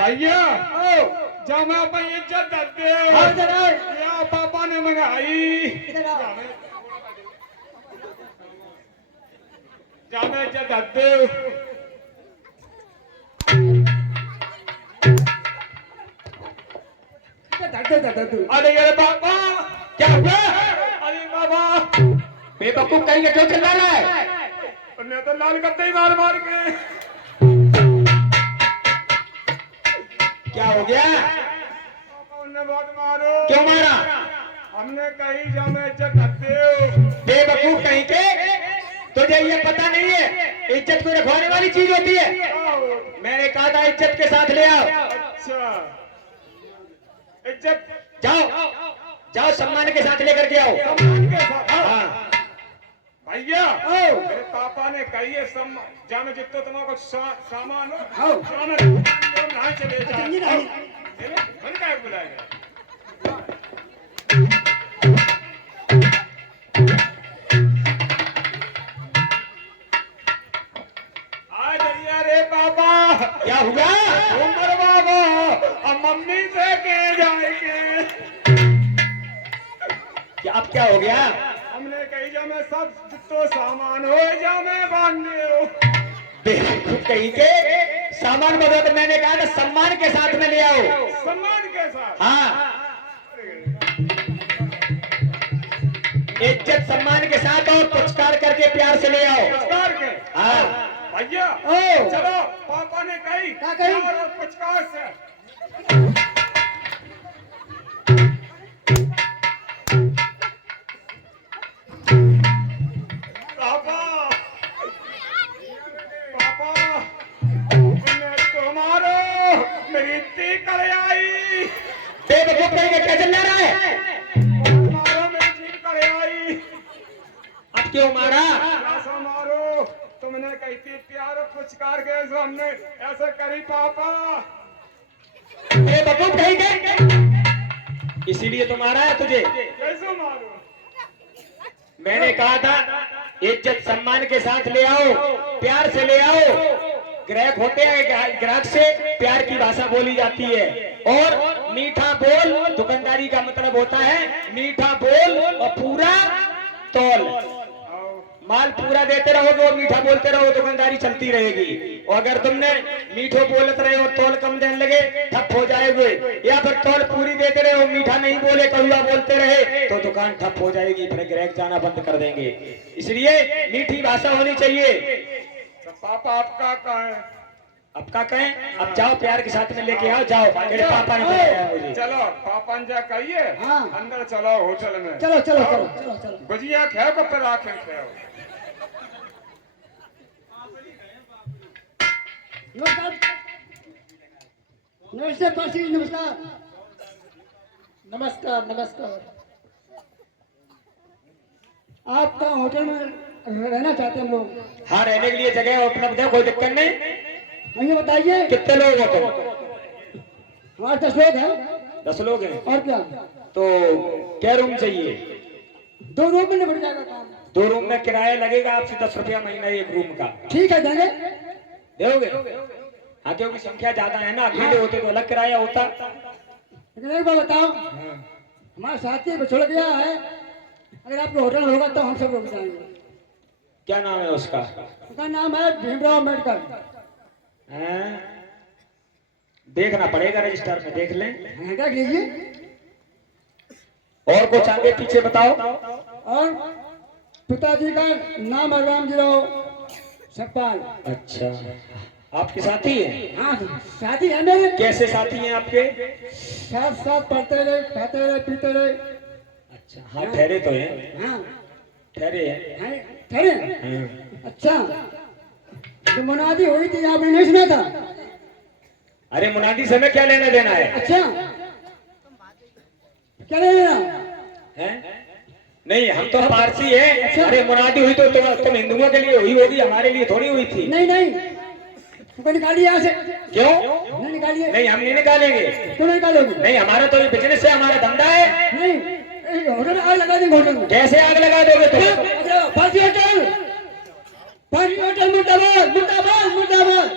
भैया जब मैं अपनी इज्जत दे आओ इधर आओ। या पापा ने मंगाई। इधर आओ। जाने इज्जत दे। अरे यार पापा क्या हुआ? अरे बाबा बेवकूफ कहीं के, क्यों चिल्ला रहा है? उन्हें तो लाल करते ही मार मार के। क्या हो गया? पापा उन्हें बहुत मारो। क्यों मारा? हमने कही जाने इज्जत दे। बेवकूफ कहीं के, तुझे ये पता नहीं है इज्जत को रखवाने वाली चीज होती है। मैंने कहा था इज्जत के साथ ले आओ। अच्छा इज्जत जाओ जाओ, सम्मान के साथ लेकर के आओ। सम्मान के साथ। हाँ, भैया मेरे पापा ने कही है जाने जितना तुम्हारा सामान हो जाने नहीं चले जाओ। मन का बुलाएगा। आज रे पापा क्या हुआ? उमर बाबा अब मम्मी से के जाएंगे। अब क्या हो गया? हमने कही जा मैं सब जितो सामान हो जा मैं बांधने हो। बेवकूफ कहीं के, सामान बदल तो मैंने कहा था सम्मान के साथ में ले आओ। सम्मान के साथ। हाँ, इज्जत सम्मान के साथ और पुरस्कार करके प्यार से ले आओ। पुरस्कार के। हाँ भैया चलो पापा ने कही क्या कही? प्यार और पुरस्कार से। पापा पापा उन्हें तुम्हारो मेरी इतनी कर आई। बेवकूफ कहीं के, क्या चल रहा है? मारो मेरी जीत कर आई। अब क्यों मारा? ऐसा मारो तुमने कही थी प्यार और पुरस्कार के, जो हमने ऐसे करी पापा। बेवकूफ कहीं के, इसीलिए तो मारा है तुझे। कैसे मारो? मैंने कहा था इज्जत सम्मान के साथ ले आओ, प्यार से ले आओ। ग्राहक होते हैं, ग्राहक से प्यार की भाषा बोली जाती है। और मीठा बोल, दुकानदारी का मतलब होता है मीठा बोल और पूरा तौल। माल पूरा देते रहोगे और मीठा बोलते रहो, दुकानदारी चलती रहेगी। और अगर तुमने मीठो बोलते रहे और तौल कम देने लगे, ठप हो जाएंगे। या फिर तौल पूरी देते रहे और मीठा नहीं बोले, कड़वा बोलते रहे, तो दुकान ठप हो जाएगी, फिर ग्राहक जाना बंद कर देंगे। इसलिए मीठी भाषा होनी चाहिए। तो पापा आपका कहाँ है? आपका कहें, अब जाओ प्यार के साथ में लेके आओ, जाओ। मेरे पापा ने बताया मुझे। चलो पापा जा कहिए, हाँ। अंदर चलो होटल में। चलो चलो चलो चलो चलो। गुजिया खाओ को पर आखे खाओ। नमस्कार नमस्ते पासी, नमस्कार नमस्कार नमस्कार। आपका होटल में रहना चाहते हैं हम लोग। हाँ, रहने के लिए जगह उपलब्ध है, कोई दिक्कत नहीं। हमें बताइए कितने लोग हो तुम? हमारे 10 लोग हैं। 10 लोग हैं। और क्या? तो क्या रूम चाहिए? 2 रूम में निपट जाएगा काम। 2 रूम में किराया लगेगा आपसे 10 रुपया महीना एक रूम का। ठीक है, देंगे। दोगे? हाँ, क्योंकि संख्या ज्यादा है ना, अकेले होते तो अलग किराया होता। लेकिन एक बात बताओ, हमारा साथी बिछड़ गया है, अगर आपके होटल में होगा तो हम सब रुक जाएंगे। क्या नाम है उसका? उसका नाम है भीमराव अम्बेडकर। हैं? देखना पड़ेगा, रजिस्टर में देख लें। क्या कीजिए? और कुछ आगे पीछे बताओ। और पिताजी का नाम है रामजीराव सकपाल। अच्छा, आपके साथी है? हाँ, साथी है मेरे। कैसे साथी हैं आपके? साथ साथ पढ़ते रहे, खाते रहे, पीते रहे। अच्छा, हाँ, ठहरे तो हैं। हाँ ठहरे हैं। हाँ, ठहरे। हाँ। अच्छा, तो मुनादी हुई थी, आपने नहीं सुना था? अरे मुनादी से हमें क्या लेना देना है? अच्छा, क्या लेना? हैं? नहीं, हम तो पारसी हैं। अरे मुनादी हुई तो तुम हिंदुओं के लिए हुई होगी, हमारे लिए थोड़ी हुई थी। नहीं नहीं, तुमको निकालिए यहाँ से। क्यों? नहीं निकालिए। नहीं, हम नहीं निकालेंगे। क्यों निकालोगे? नहीं, हमारा तो ये बिजनेस है, हमारा धंधा है। नहीं, होटल में आग लगा देंगे। होटल में कैसे आग लगा दोगे तुम? पार्टी होटल, पार्टी होटल, मुर्दाबाद मुर्दाबाद मुर्दाबाद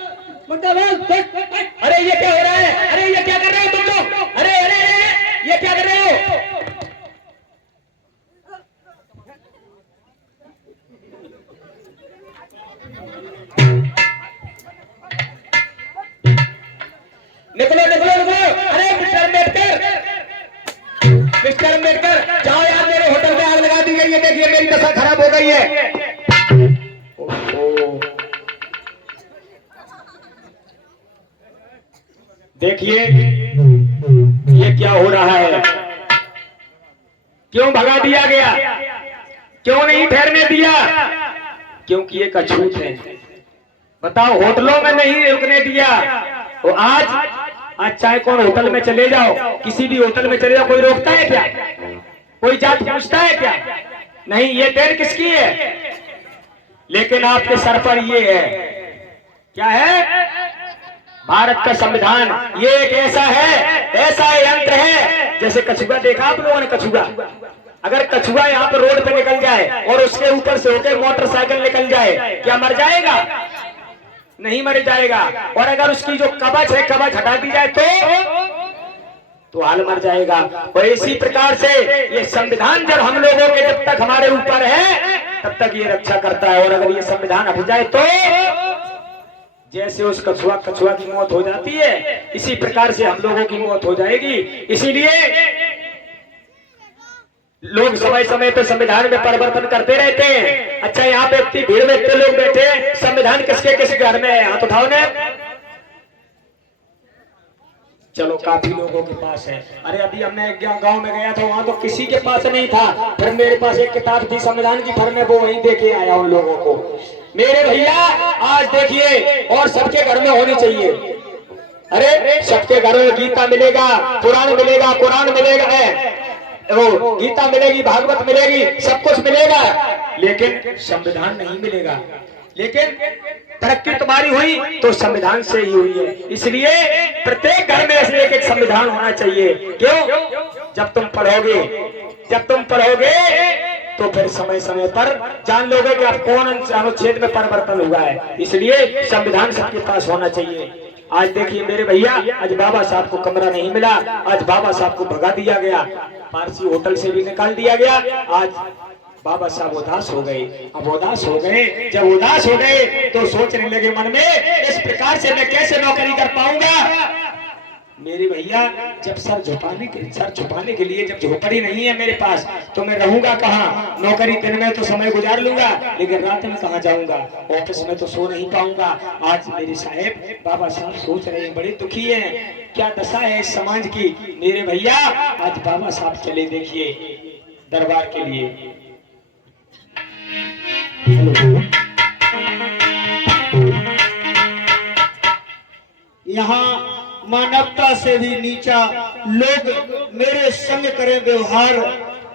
मुर्दाबाद। अरे ये क्या हो रहा है? अरे ये क्या कर रहे हो तुम लोग? अरे अरे अरे, ये क्या कर रहे हो? निकलो निकलो निकलो। अरे मिस्टर अम्बेडकर, जाओ यार, मेरे होटल में आग लगा दी गई है। देखिए मेरी दशा खराब हो गई है। ओहो। देखिए ये क्या हो रहा है? क्यों भगा दिया गया? क्यों नहीं ठहरने दिया? क्योंकि ये अछूत है। बताओ, होटलों में नहीं रुकने दिया। तो आज चाहे कौन होटल में चले जाओ, किसी भी होटल में चले जाओ, कोई रोकता है क्या? कोई जात पूछता है क्या? नहीं, ये देर किसकी है? लेकिन आपके सर पर ये है, क्या है? भारत का संविधान। ये एक ऐसा यंत्र है, जैसे कछुआ देखा आप लोगों ने? कछुआ, अगर कछुआ यहाँ पर रोड पे निकल जाए और उसके ऊपर से होकर मोटरसाइकिल निकल जाए, क्या मर जाएगा? नहीं मर जाएगा। और अगर उसकी जो कवच है, कवच हटा दी जाए तो हाल मर जाएगा। और इसी प्रकार से ये संविधान जब हम लोगों के जब तक हमारे ऊपर है, तब तक ये रक्षा करता है। और अगर ये संविधान हट जाए तो जैसे उस कछुआ की मौत हो जाती है, इसी प्रकार से हम लोगों की मौत हो जाएगी। इसीलिए लोग समय समय पे संविधान में परिवर्तन करते रहते हैं। अच्छा, यहाँ पे इतनी भीड़ में इतने लोग बैठे हैं, संविधान किसके किस घर में है? हाथ उठाओ ने। चलो, काफी लोगों के पास है। अरे अभी हमने एक गांव में गया था, वहां तो किसी के पास नहीं था। फिर मेरे पास एक किताब थी संविधान की, फिर मैं वो वहीं देके आया उन लोगों को। मेरे भैया, आज देखिए, और सबके घर में होनी चाहिए। अरे सबके घर में गीता मिलेगा, पुराण मिलेगा, कुरान मिलेगा, वो गीता मिलेगी, भागवत मिलेगी, सब कुछ मिलेगा, लेकिन संविधान नहीं मिलेगा। लेकिन तरक्की तुम्हारी हुई तो संविधान से ही हुई है। इसलिए प्रत्येक घर में ऐसे एक संविधान होना चाहिए। क्यों? जब तुम पढ़ोगे तो फिर समय समय पर जान लोगे कि आप कौन अनुच्छेद में परिवर्तन हुआ है। इसलिए संविधान सबके पास होना चाहिए। आज देखिए मेरे भैया, आज बाबा साहब को कमरा नहीं मिला, आज बाबा साहब को भगा दिया गया, पारसी होटल से भी निकाल दिया गया। आज बाबा साहब उदास हो गए। अब उदास हो गए, जब उदास हो गए तो सोचने लगे मन में, इस प्रकार से मैं कैसे नौकरी कर पाऊंगा। मेरे भैया, जब सर छुपाने के लिए जब झोपड़ी नहीं है मेरे पास, तो मैं रहूंगा कहाँ। नौकरी दिन में तो समय गुजार लूंगा, लेकिन रात में कहाँ जाऊंगा। ऑफिस में तो सो नहीं पाऊंगा। आज मेरे साहेब बाबा साहब सोच रहे हैं, बड़े दुखी हैं, क्या दशा है इस समाज की। मेरे भैया, आज बाबा साहब चले देखिए दरबार के लिए। यहाँ मानवता से भी नीचा लोग मेरे संग करें व्यवहार,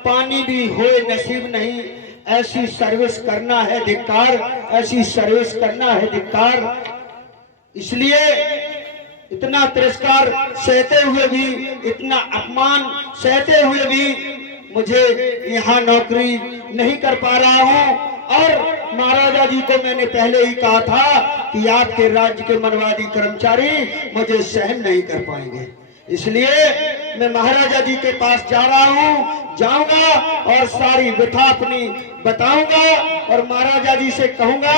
पानी भी होए नसीब नहीं, ऐसी सर्विस करना है धिक्कार, ऐसी सर्विस करना है धिक्कार। इसलिए इतना तिरस्कार सहते हुए भी, इतना अपमान सहते हुए भी मुझे यहाँ नौकरी नहीं कर पा रहा हूँ। और महाराजा जी को मैंने पहले ही कहा था कि आपके राज्य के मनवादी कर्मचारी मुझे सहन नहीं कर पाएंगे, इसलिए मैं महाराजा जी के पास जा रहा हूँ, जाऊंगा और सारी व्यथा अपनी बताऊंगा और महाराजा जी से कहूंगा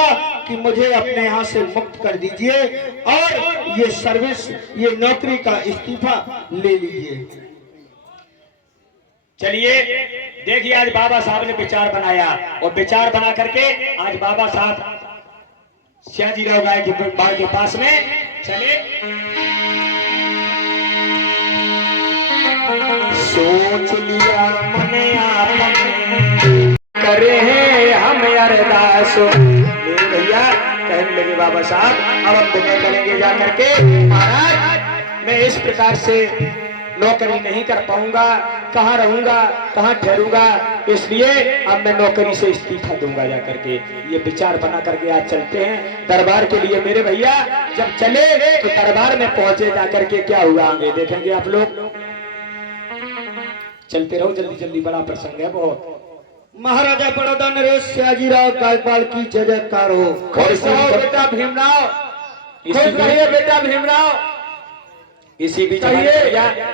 कि मुझे अपने यहाँ से मुक्त कर दीजिए और ये सर्विस, ये नौकरी का इस्तीफा ले लीजिए। चलिए देखिए, आज बाबा साहब ने विचार बनाया और विचार बना करके आज बाबा साहब श्याजीराव गाय के बाग के पास में चले। सोच लिया मने आपने, करे हैं हम अरदास। मेरे भैया कहने लगे बाबा साहब, अब हम विनय करेंगे जा करके, महाराज मैं इस प्रकार से नौकरी नहीं कर पाऊंगा, कहाँ रहूंगा, कहाँ ठहरूंगा, इसलिए अब मैं नौकरी से इस्तीफा दूंगा जा करके। ये विचार बना करके आज चलते हैं दरबार के लिए। मेरे भैया जब चले तो दरबार में पहुंचे जा करके क्या हुआ आगे देखेंगे आप लोग। चलते रहो जल्दी जल्दी, बड़ा प्रसंग है बहुत। महाराजा बड़ौदा नरेश सयाजीराव गायकवाड़ की जय जयकार हो। खुश रहो बेटा भीमराव, खुश रहिए बेटा भीमराव। इसी बीच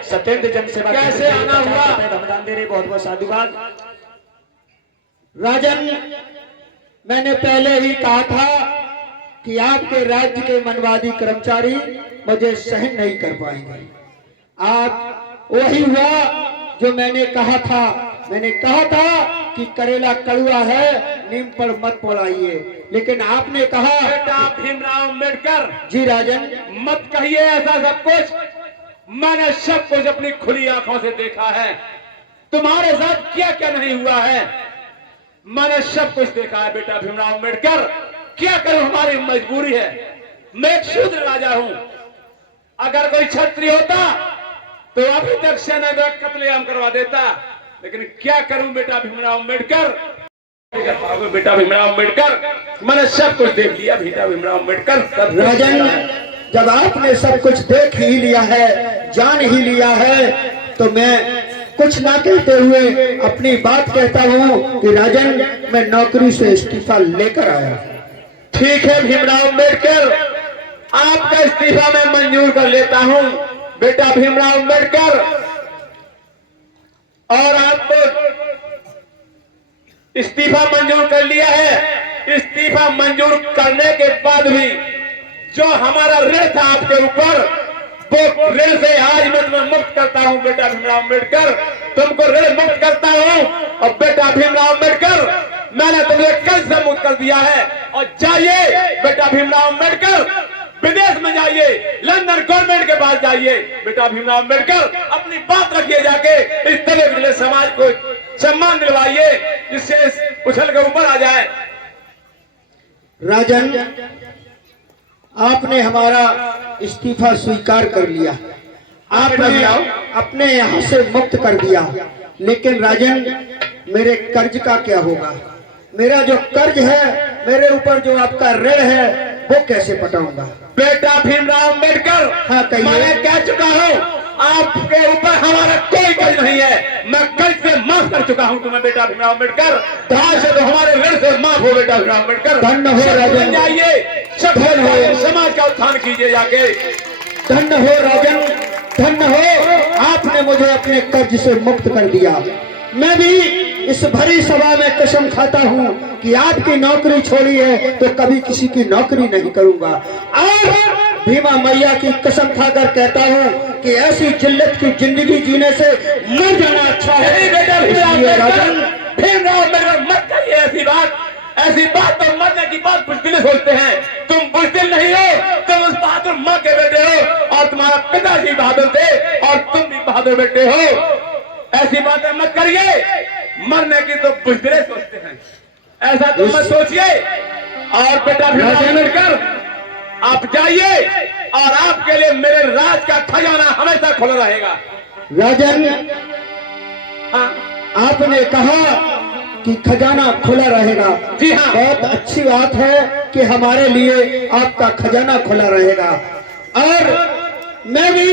सत्येंद्र जन सेवा कैसे आना हुआ, धमदान दे रहे, बहुत बहुत साधुवाद। राजन, मैंने पहले ही कहा था कि आपके राज्य के मनवादी कर्मचारी मुझे सहन नहीं कर पाएंगे। आप वही हुआ जो मैंने कहा था। मैंने कहा था कि करेला कड़वा है, नीम पर मत पड़ाइए, लेकिन आपने कहा बेटा भीमराव अम्बेडकर जी राजन मत कहिए ऐसा सब कुछ। मैंने सब कुछ अपनी खुली आंखों से देखा है, तुम्हारे साथ क्या क्या नहीं हुआ है, मैंने सब कुछ देखा है बेटा भीमराव अम्बेडकर। क्या करूं, हमारी मजबूरी है। मैं एक शूद्र राजा हूं, अगर कोई क्षत्रिय होता तो अभी तक सेना का कत्लेआम करवा देता, लेकिन क्या करूं बेटा भीमराव अम्बेडकर, बेटा भीमराव अम्बेडकर, मैंने सब कुछ देख लिया बेटा भीमराव अम्बेडकर। राजन, जब आपने सब कुछ देख ही लिया है, जान ही लिया है, तो मैं कुछ ना कहते हुए अपनी बात कहता हूँ कि राजन मैं नौकरी से इस्तीफा लेकर आया। ठीक है भीमराव अम्बेडकर, आपका इस्तीफा मैं मंजूर कर लेता हूं बेटा भीमराव अम्बेडकर। और आपको इस्तीफा मंजूर कर लिया है। इस्तीफा मंजूर करने के बाद भी जो हमारा ऋण था आपके ऊपर, वो ऋण से आज मैं तुम्हें मुक्त करता हूं बेटा भीमराव अम्बेडकर। तुमको ऋण मुक्त करता हूं और बेटा भीमराव अम्बेडकर मैंने तुम्हें कल से मुक्त कर दिया है। और जाइए बेटा भीमराव अम्बेडकर, विदेश में जाइए, लंदन गवर्नमेंट के पास जाइए बेटा भीमराव अम्बेडकर, अपनी बात रखिए जाके, इस तरह के समाज को सम्मान दिलवाइए जिससे उछल के ऊपर आ जाए। राजन, आपने हमारा इस्तीफा स्वीकार कर लिया, आपने अपने यहाँ से मुक्त कर दिया, लेकिन राजन मेरे कर्ज का क्या होगा? मेरा जो कर्ज है, मेरे ऊपर जो आपका ऋण है, वो कैसे पटाऊंगा? बेटा भीमराव अम्बेडकर, हाँ कहिए। मैं कह चुका हूँ आपके ऊपर हमारा कोई कर्ज नहीं है, मैं कर्ज से माफ कर चुका हूँ तुम्हें बेटा भीमराव अम्बेडकर। आज से तो हमारे ऋण से माफ हो बेटा भीमराव अम्बेडकर। धन्य हो राजन, जाइए, सब समाज का उत्थान कीजिए जाके। धन्य हो राजन, धन्य हो, आपने मुझे अपने कर्ज से मुक्त कर दिया। मैं भी इस भरी सभा में कसम खाता हूँ कि आपकी नौकरी छोड़ी है तो कभी किसी की नौकरी नहीं करूंगा। और भीमा मैया की कसम खाकर कहता हूँ कि ऐसी जिल्लत की जिंदगी जीने से मर जाना अच्छा है। इसलिए राजन, मत करिए ऐसी बात तो मरने की बात बुजदिल सोचते हैं। तुम बुजदिल नहीं हो, तुम उस बहादुर माँ के बेटे हो और तुम्हारा पिताजी बहादुर थे और तुम भी बहादुर बेटे हो। ऐसी बातें मत करिए, मरने की तो बुजदिले सोचते हैं, ऐसा तुम मत सोचिए। और बेटा मिलकर आप जाइए और आपके लिए मेरे राज का खजाना हमेशा खुला रहेगा। राजन, आपने कहा कि खजाना खुला रहेगा। जी हाँ। बहुत अच्छी बात है कि हमारे लिए आपका खजाना खुला रहेगा। और मैं भी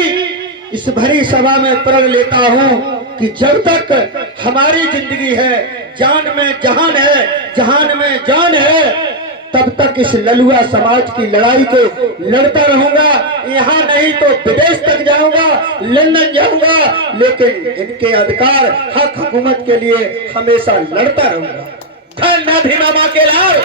इस भरी सभा में प्रण लेता हूँ कि जब तक हमारी जिंदगी है, जान में जहान है, जहान में जान है, तब तक इस ललुआ समाज की लड़ाई को लड़ता रहूंगा। यहाँ नहीं तो विदेश तक जाऊंगा, लंदन जाऊंगा, लेकिन इनके अधिकार, हक, हुकूमत के लिए हमेशा लड़ता रहूंगा। धन्य भीमा माँ के लाल,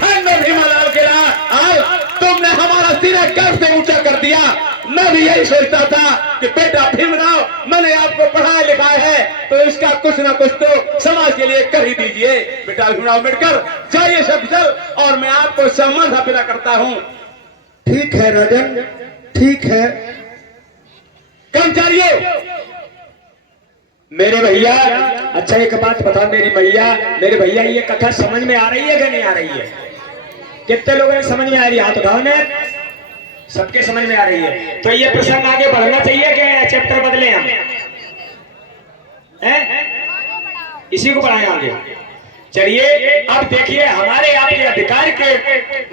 धन्य भीमा लाल के लाल, तुमने हमारा सीना गर्व से ऊंचा कर दिया। मैं भी यही सोचता था कि बेटा भीमराव, मैंने आपको पढ़ाया लिखाया है तो इसका कुछ ना कुछ तो समाज के लिए कर ही दीजिए। बेटा भीमराव अम्बेडकर, जाइए सब चल, और मैं आपको सम्मान अदा करता हूँ। ठीक है राजन, ठीक है। कर्मचारियों, मेरे भैया, अच्छा एक बात बताओ मेरे भैया ये कथा समझ में आ रही है कि नहीं आ रही है? कितने लोगों ने समझ में आ रही है? हाथ उठाओ ने। सबके समझ में आ रही है। तो ये प्रसंग आगे बढ़ना चाहिए कि चैप्टर बदले हम? इसी को बढ़ाएं आगे। चलिए अब देखिए, हमारे आपके अधिकार के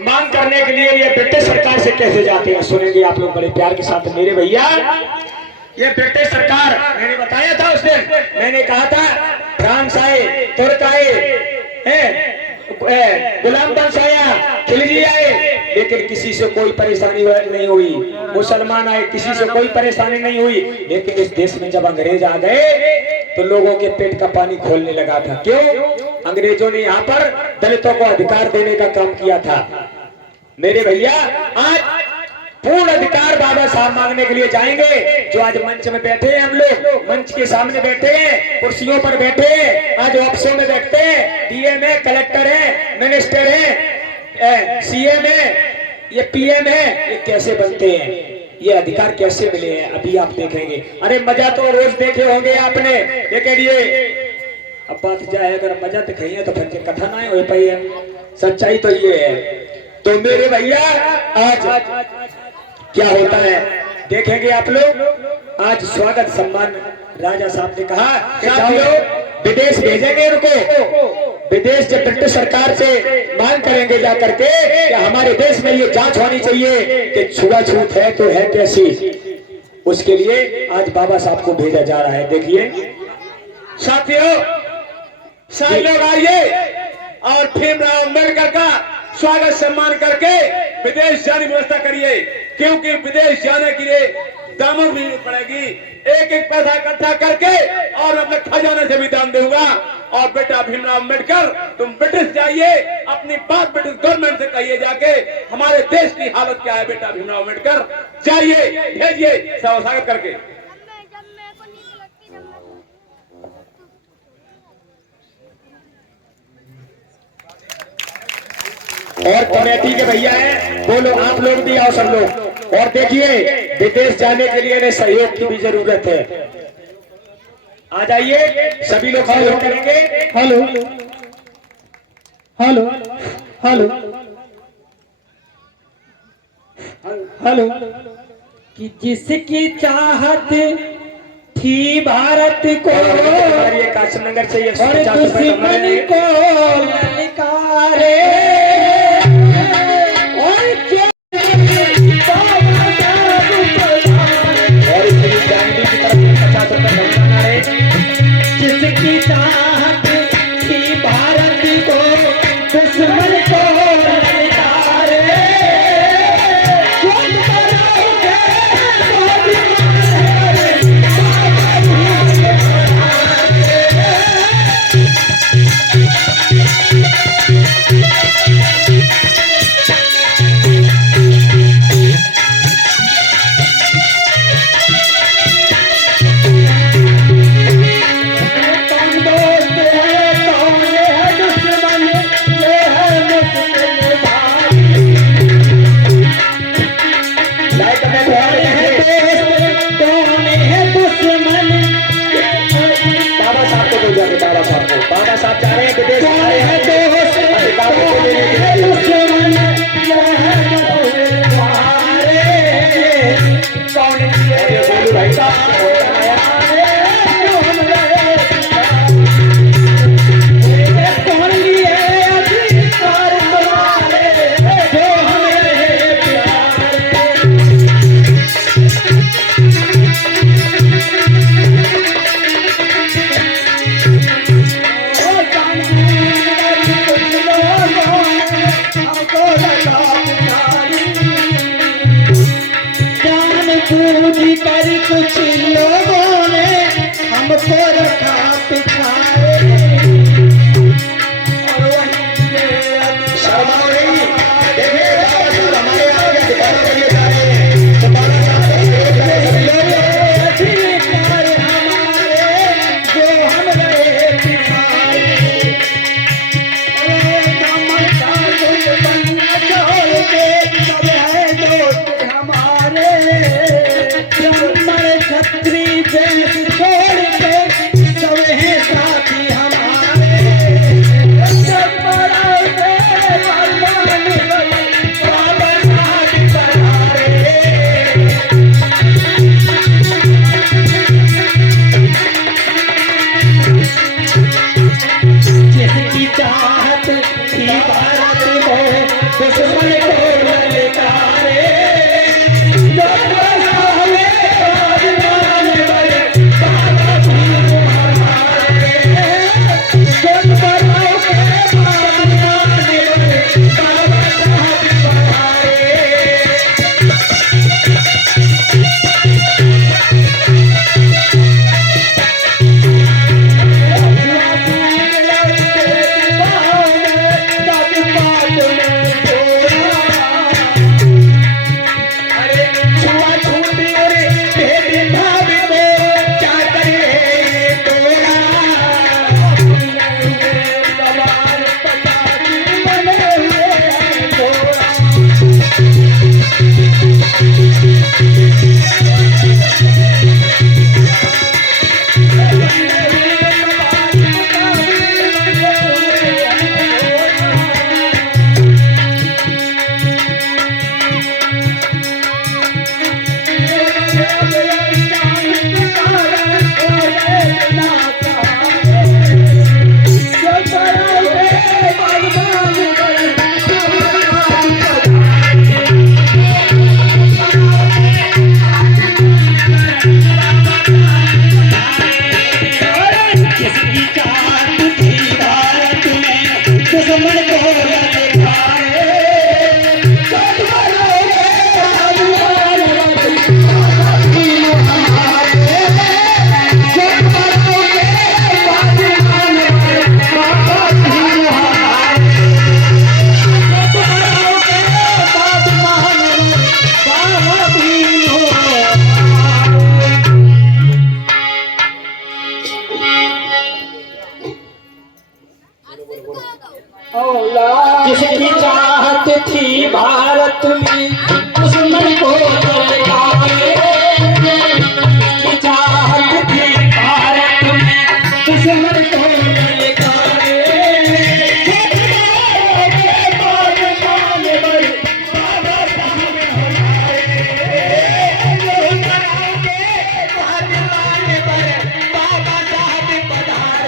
मांग करने के लिए ये ब्रिटिश सरकार से कैसे जाते हैं, सुनेंगे आप लोग बड़े प्यार के साथ। मेरे भैया, ये ब्रिटिश सरकार, मैंने बताया था उस दिन, मैंने कहा था फ्रांस आए, तुर्क आए, गुलाम वंश आया, खिलजी आए, लेकिन किसी से कोई परेशानी नहीं हुई। मुसलमान आए, किसी से कोई परेशानी नहीं हुई। लेकिन इस देश में जब अंग्रेज आ गए तो लोगों के पेट का पानी खोलने लगा था। क्यों? अंग्रेजों ने यहाँ पर दलितों को अधिकार देने का काम किया था। मेरे भैया, आज पूर्ण अधिकार बाबा साहब मांगने के लिए जाएंगे। जो आज मंच में बैठे हैं, हम लोग मंच के सामने बैठे हैं, कुर्सियों पर बैठे हैं, आज ऑफिसों में बैठते हैं, डीएम है, कलेक्टर है, मिनिस्टर है, सीएम है, ये पीएम है, ये कैसे बनते हैं, ये अधिकार कैसे मिले हैं, अभी आप देखेंगे। अरे मजा तो रोज देखे होंगे आपने, लेकिन ये अब बात जाए, अगर मजा दिखाइए तो फिर कथा ना हो पाई है। सच्चाई तो ये है। तो मेरे भैया, आज क्या होता है देखेंगे आप लोग। आज स्वागत सम्मान राजा साहब ने कहा कि जाओ विदेश भेजेंगे इनको। विदेश से ब्रिटिश सरकार से मांग करेंगे जा करके कि हमारे देश में ये जांच होनी चाहिए कि छुआछूत है तो है कैसी। उसके लिए आज बाबा साहब को भेजा जा रहा है। देखिए साथियों, सारे लोग आइए और भीमराव अम्बेडकर का स्वागत सम्मान करके विदेश जाने की व्यवस्था करिए, क्योंकि विदेश जाने के लिए दामों भी पड़ेगी। एक एक पैसा इकट्ठा करके और अपने खजाने से भी दान दूंगा। और बेटा भीमराव अम्बेडकर, तुम ब्रिटिश जाइए, अपनी बात ब्रिटिश गवर्नमेंट से कहिए जाके हमारे देश की हालत क्या है। बेटा भीमराव अम्बेडकर, जाइए, भेजिए स्वागत करके। और कमेटी के भैया हैं, बोलो आप लोग भी आओ सब लोग। और देखिए, विदेश जाने के लिए इन्हें सहयोग की भी जरूरत है। आ जाइए, सभी लोग सहयोग करेंगे। हेलो हेलो हेलो हेलो कि जिसकी चाहत थी भारत को हमारी काशीनगर से ये और दुश्मन को ललकारे जिसकी चाहत थी भारत को दुश्मन को ललकारे सूझ कर कुछ लोगों ने हमको रखा पिछाए। और वहीं शर्मा हो रही देखिए हमारे यहाँ दिखाना करिए जा रहे हैं तो बाबा साहब जो हम रहे पिछाए। दामन का दुश्मन छोड़ के सब है दोस्त हमारे। ब्राह्मण छत्री देश छोड़ के सब है साथी हमारे। जब बड़ा से भगवान बाबा साहब पधारे। जिसकी चाहत थी भारत में दुश्मन को ललकारे। जो हमें आसमान पर बाबा भीम हमारे। जो बड़ों के आसमान पर बाबा साहब हमारे। अरे छुआ छूटी और भेदभाव को क्या करे तोड़ा। सवार पताकी बने हुए हैं थोड़ा। जिसकी चाहत थी भारत में दुश्मन को ललकारे। सब बड़ों के आसमान पर बाबा भीम हमारे। सब बड़ों के आसमान पर बाबा भीम हमारे। सब बड़ों के आसमान पर बाबा भीम हमारे। जिसकी चाहत थी भारत में दुश्मन को ललकारे। जिसकी चाहत थी भारत में दुश्मन को ललकारे। बाबा साहब पधारे।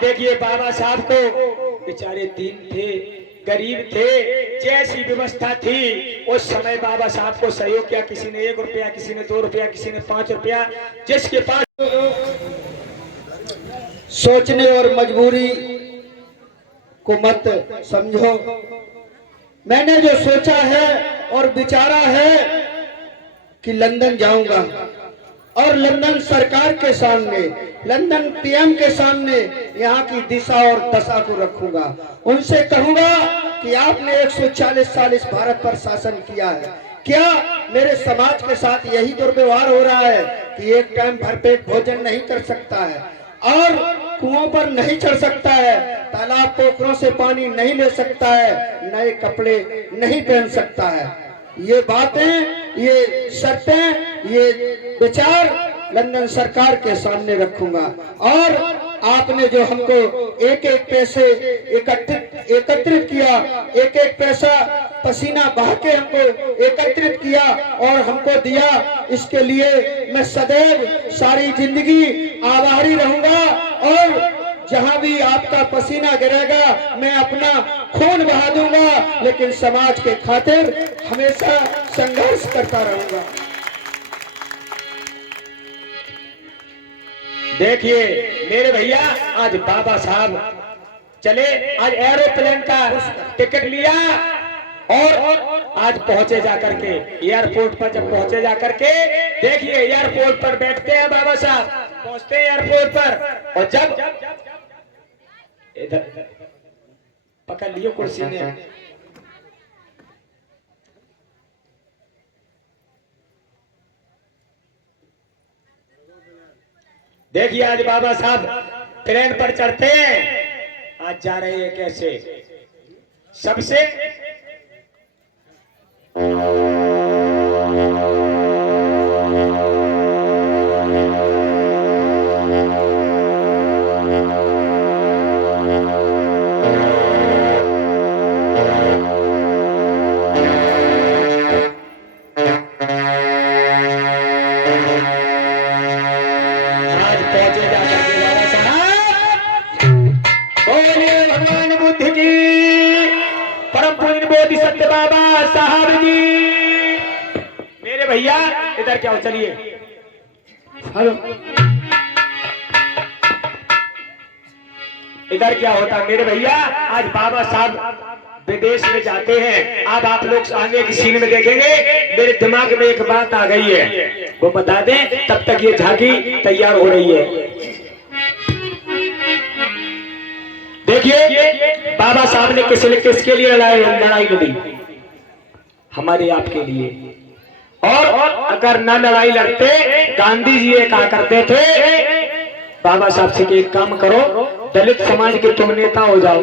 देखिए बाबा साहब तो बेचारे दीन थे, गरीब थे, जैसी व्यवस्था थी उस समय बाबा साहब को सहयोग किया। किसी ने 1 रुपया, किसी ने 2 रुपया, किसी ने 5 रुपया, जिसके पास सोचने और मजबूरी को मत समझो। मैंने जो सोचा है और विचारा है कि लंदन जाऊंगा और लंदन सरकार के सामने, लंदन पीएम के सामने यहाँ की दिशा और दशा को रखूंगा। उनसे कहूंगा कि आपने 140 साल इस भारत पर शासन किया है, क्या मेरे समाज के साथ यही दुर्व्यवहार हो रहा है कि एक टाइम भरपेट भोजन नहीं कर सकता है और कुओं पर नहीं चढ़ सकता है, तालाब पोखरों से पानी नहीं ले सकता है, नए कपड़े नहीं पहन सकता है। ये बातें, ये शर्तें, ये विचार लंदन सरकार के सामने रखूंगा। और आपने जो हमको एक एक पैसे एकत्रित किया, एक एक पैसा पसीना बहा के हमको एकत्रित किया और हमको दिया, इसके लिए मैं सदैव सारी जिंदगी आभारी रहूंगा। और जहां भी आपका पसीना गिरेगा मैं अपना खून बहा दूंगा, लेकिन समाज के खातिर हमेशा संघर्ष करता रहूंगा। देखिए मेरे भैया, आज बाबा साहब चले, आज एरोप्लेन का टिकट लिया और आज पहुंचे जाकर के एयरपोर्ट पर। जब पहुंचे जाकर के देखिए एयरपोर्ट पर बैठते हैं बाबा साहब, पहुंचते हैं एयरपोर्ट पर और जब इधर पकड़ लियो कुर्सी में, देखिए आज बाबा साहब ट्रेन पर चढ़ते हैं, आज जा रहे हैं कैसे सबसे सत्य बाबा साहब जी। मेरे भैया इधर क्या हो, चलिए हेलो, इधर क्या होता मेरे भैया, आज बाबा साहब विदेश में जाते हैं। अब आप लोग आगे की सीन में देखेंगे, मेरे दिमाग में एक बात आ गई है, वो बता दें, तब तक ये झांकी तैयार हो रही है। देखिए बाबा साहब ने किसके लिए लड़ाई लड़ी, हमारे आपके लिए। और अगर न लड़ाई लड़ते, गांधी जी ये कहा करते थे बाबा साहब से कि एक काम करो, दलित समाज के तुम नेता हो जाओ,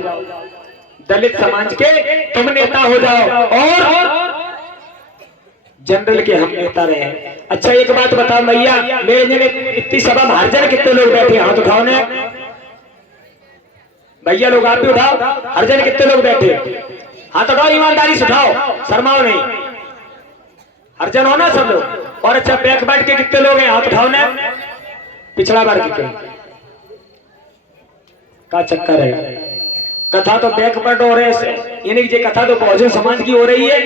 दलित समाज के तुम नेता हो जाओ और जनरल के हम नेता रहे। अच्छा एक बात बताओ भैया, मेरे जने इतनी सभा में हर जन कितने लोग बैठे, हाथ उठाओ ने भैया, लोग आप भी उठाओ, हर जन कितने लोग बैठे, हाथ उठाओ, ईमानदारी से उठाओ, शर्माओ नहीं, हर जन हो ना सब लोग। और अच्छा बैक बैठ के कितने लोग हैं, हाथ उठाओ ने, पिछड़ा वर्ग के का चक्कर है। कथा तो बैकवर्ड हो रहे हैं, यानी कि कथा तो बहुजन समाज की हो रही है,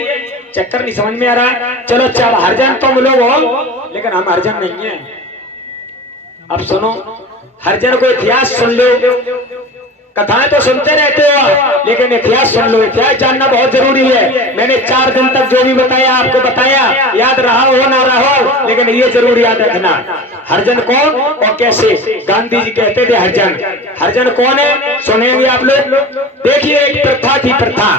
चक्कर नहीं समझ में आ रहा है। चलो अच्छा हरिजन तुम लोग हो, लेकिन हम हरिजन नहीं है। अब सुनो, हरिजन को इतिहास सुन लो, कथाएं तो सुनते रहते हो, लेकिन इतिहास सुन लो, इतिहास जानना बहुत जरूरी है। मैंने 4 दिन तक जो भी बताया आपको बताया, याद रहा हो ना रहा हो, लेकिन ये जरूर याद रखना, हरिजन कौन और कैसे। गांधी जी कहते थे हरिजन, हरिजन कौन है सुनेंगे आप लोग। देखिए एक प्रथा थी, प्रथा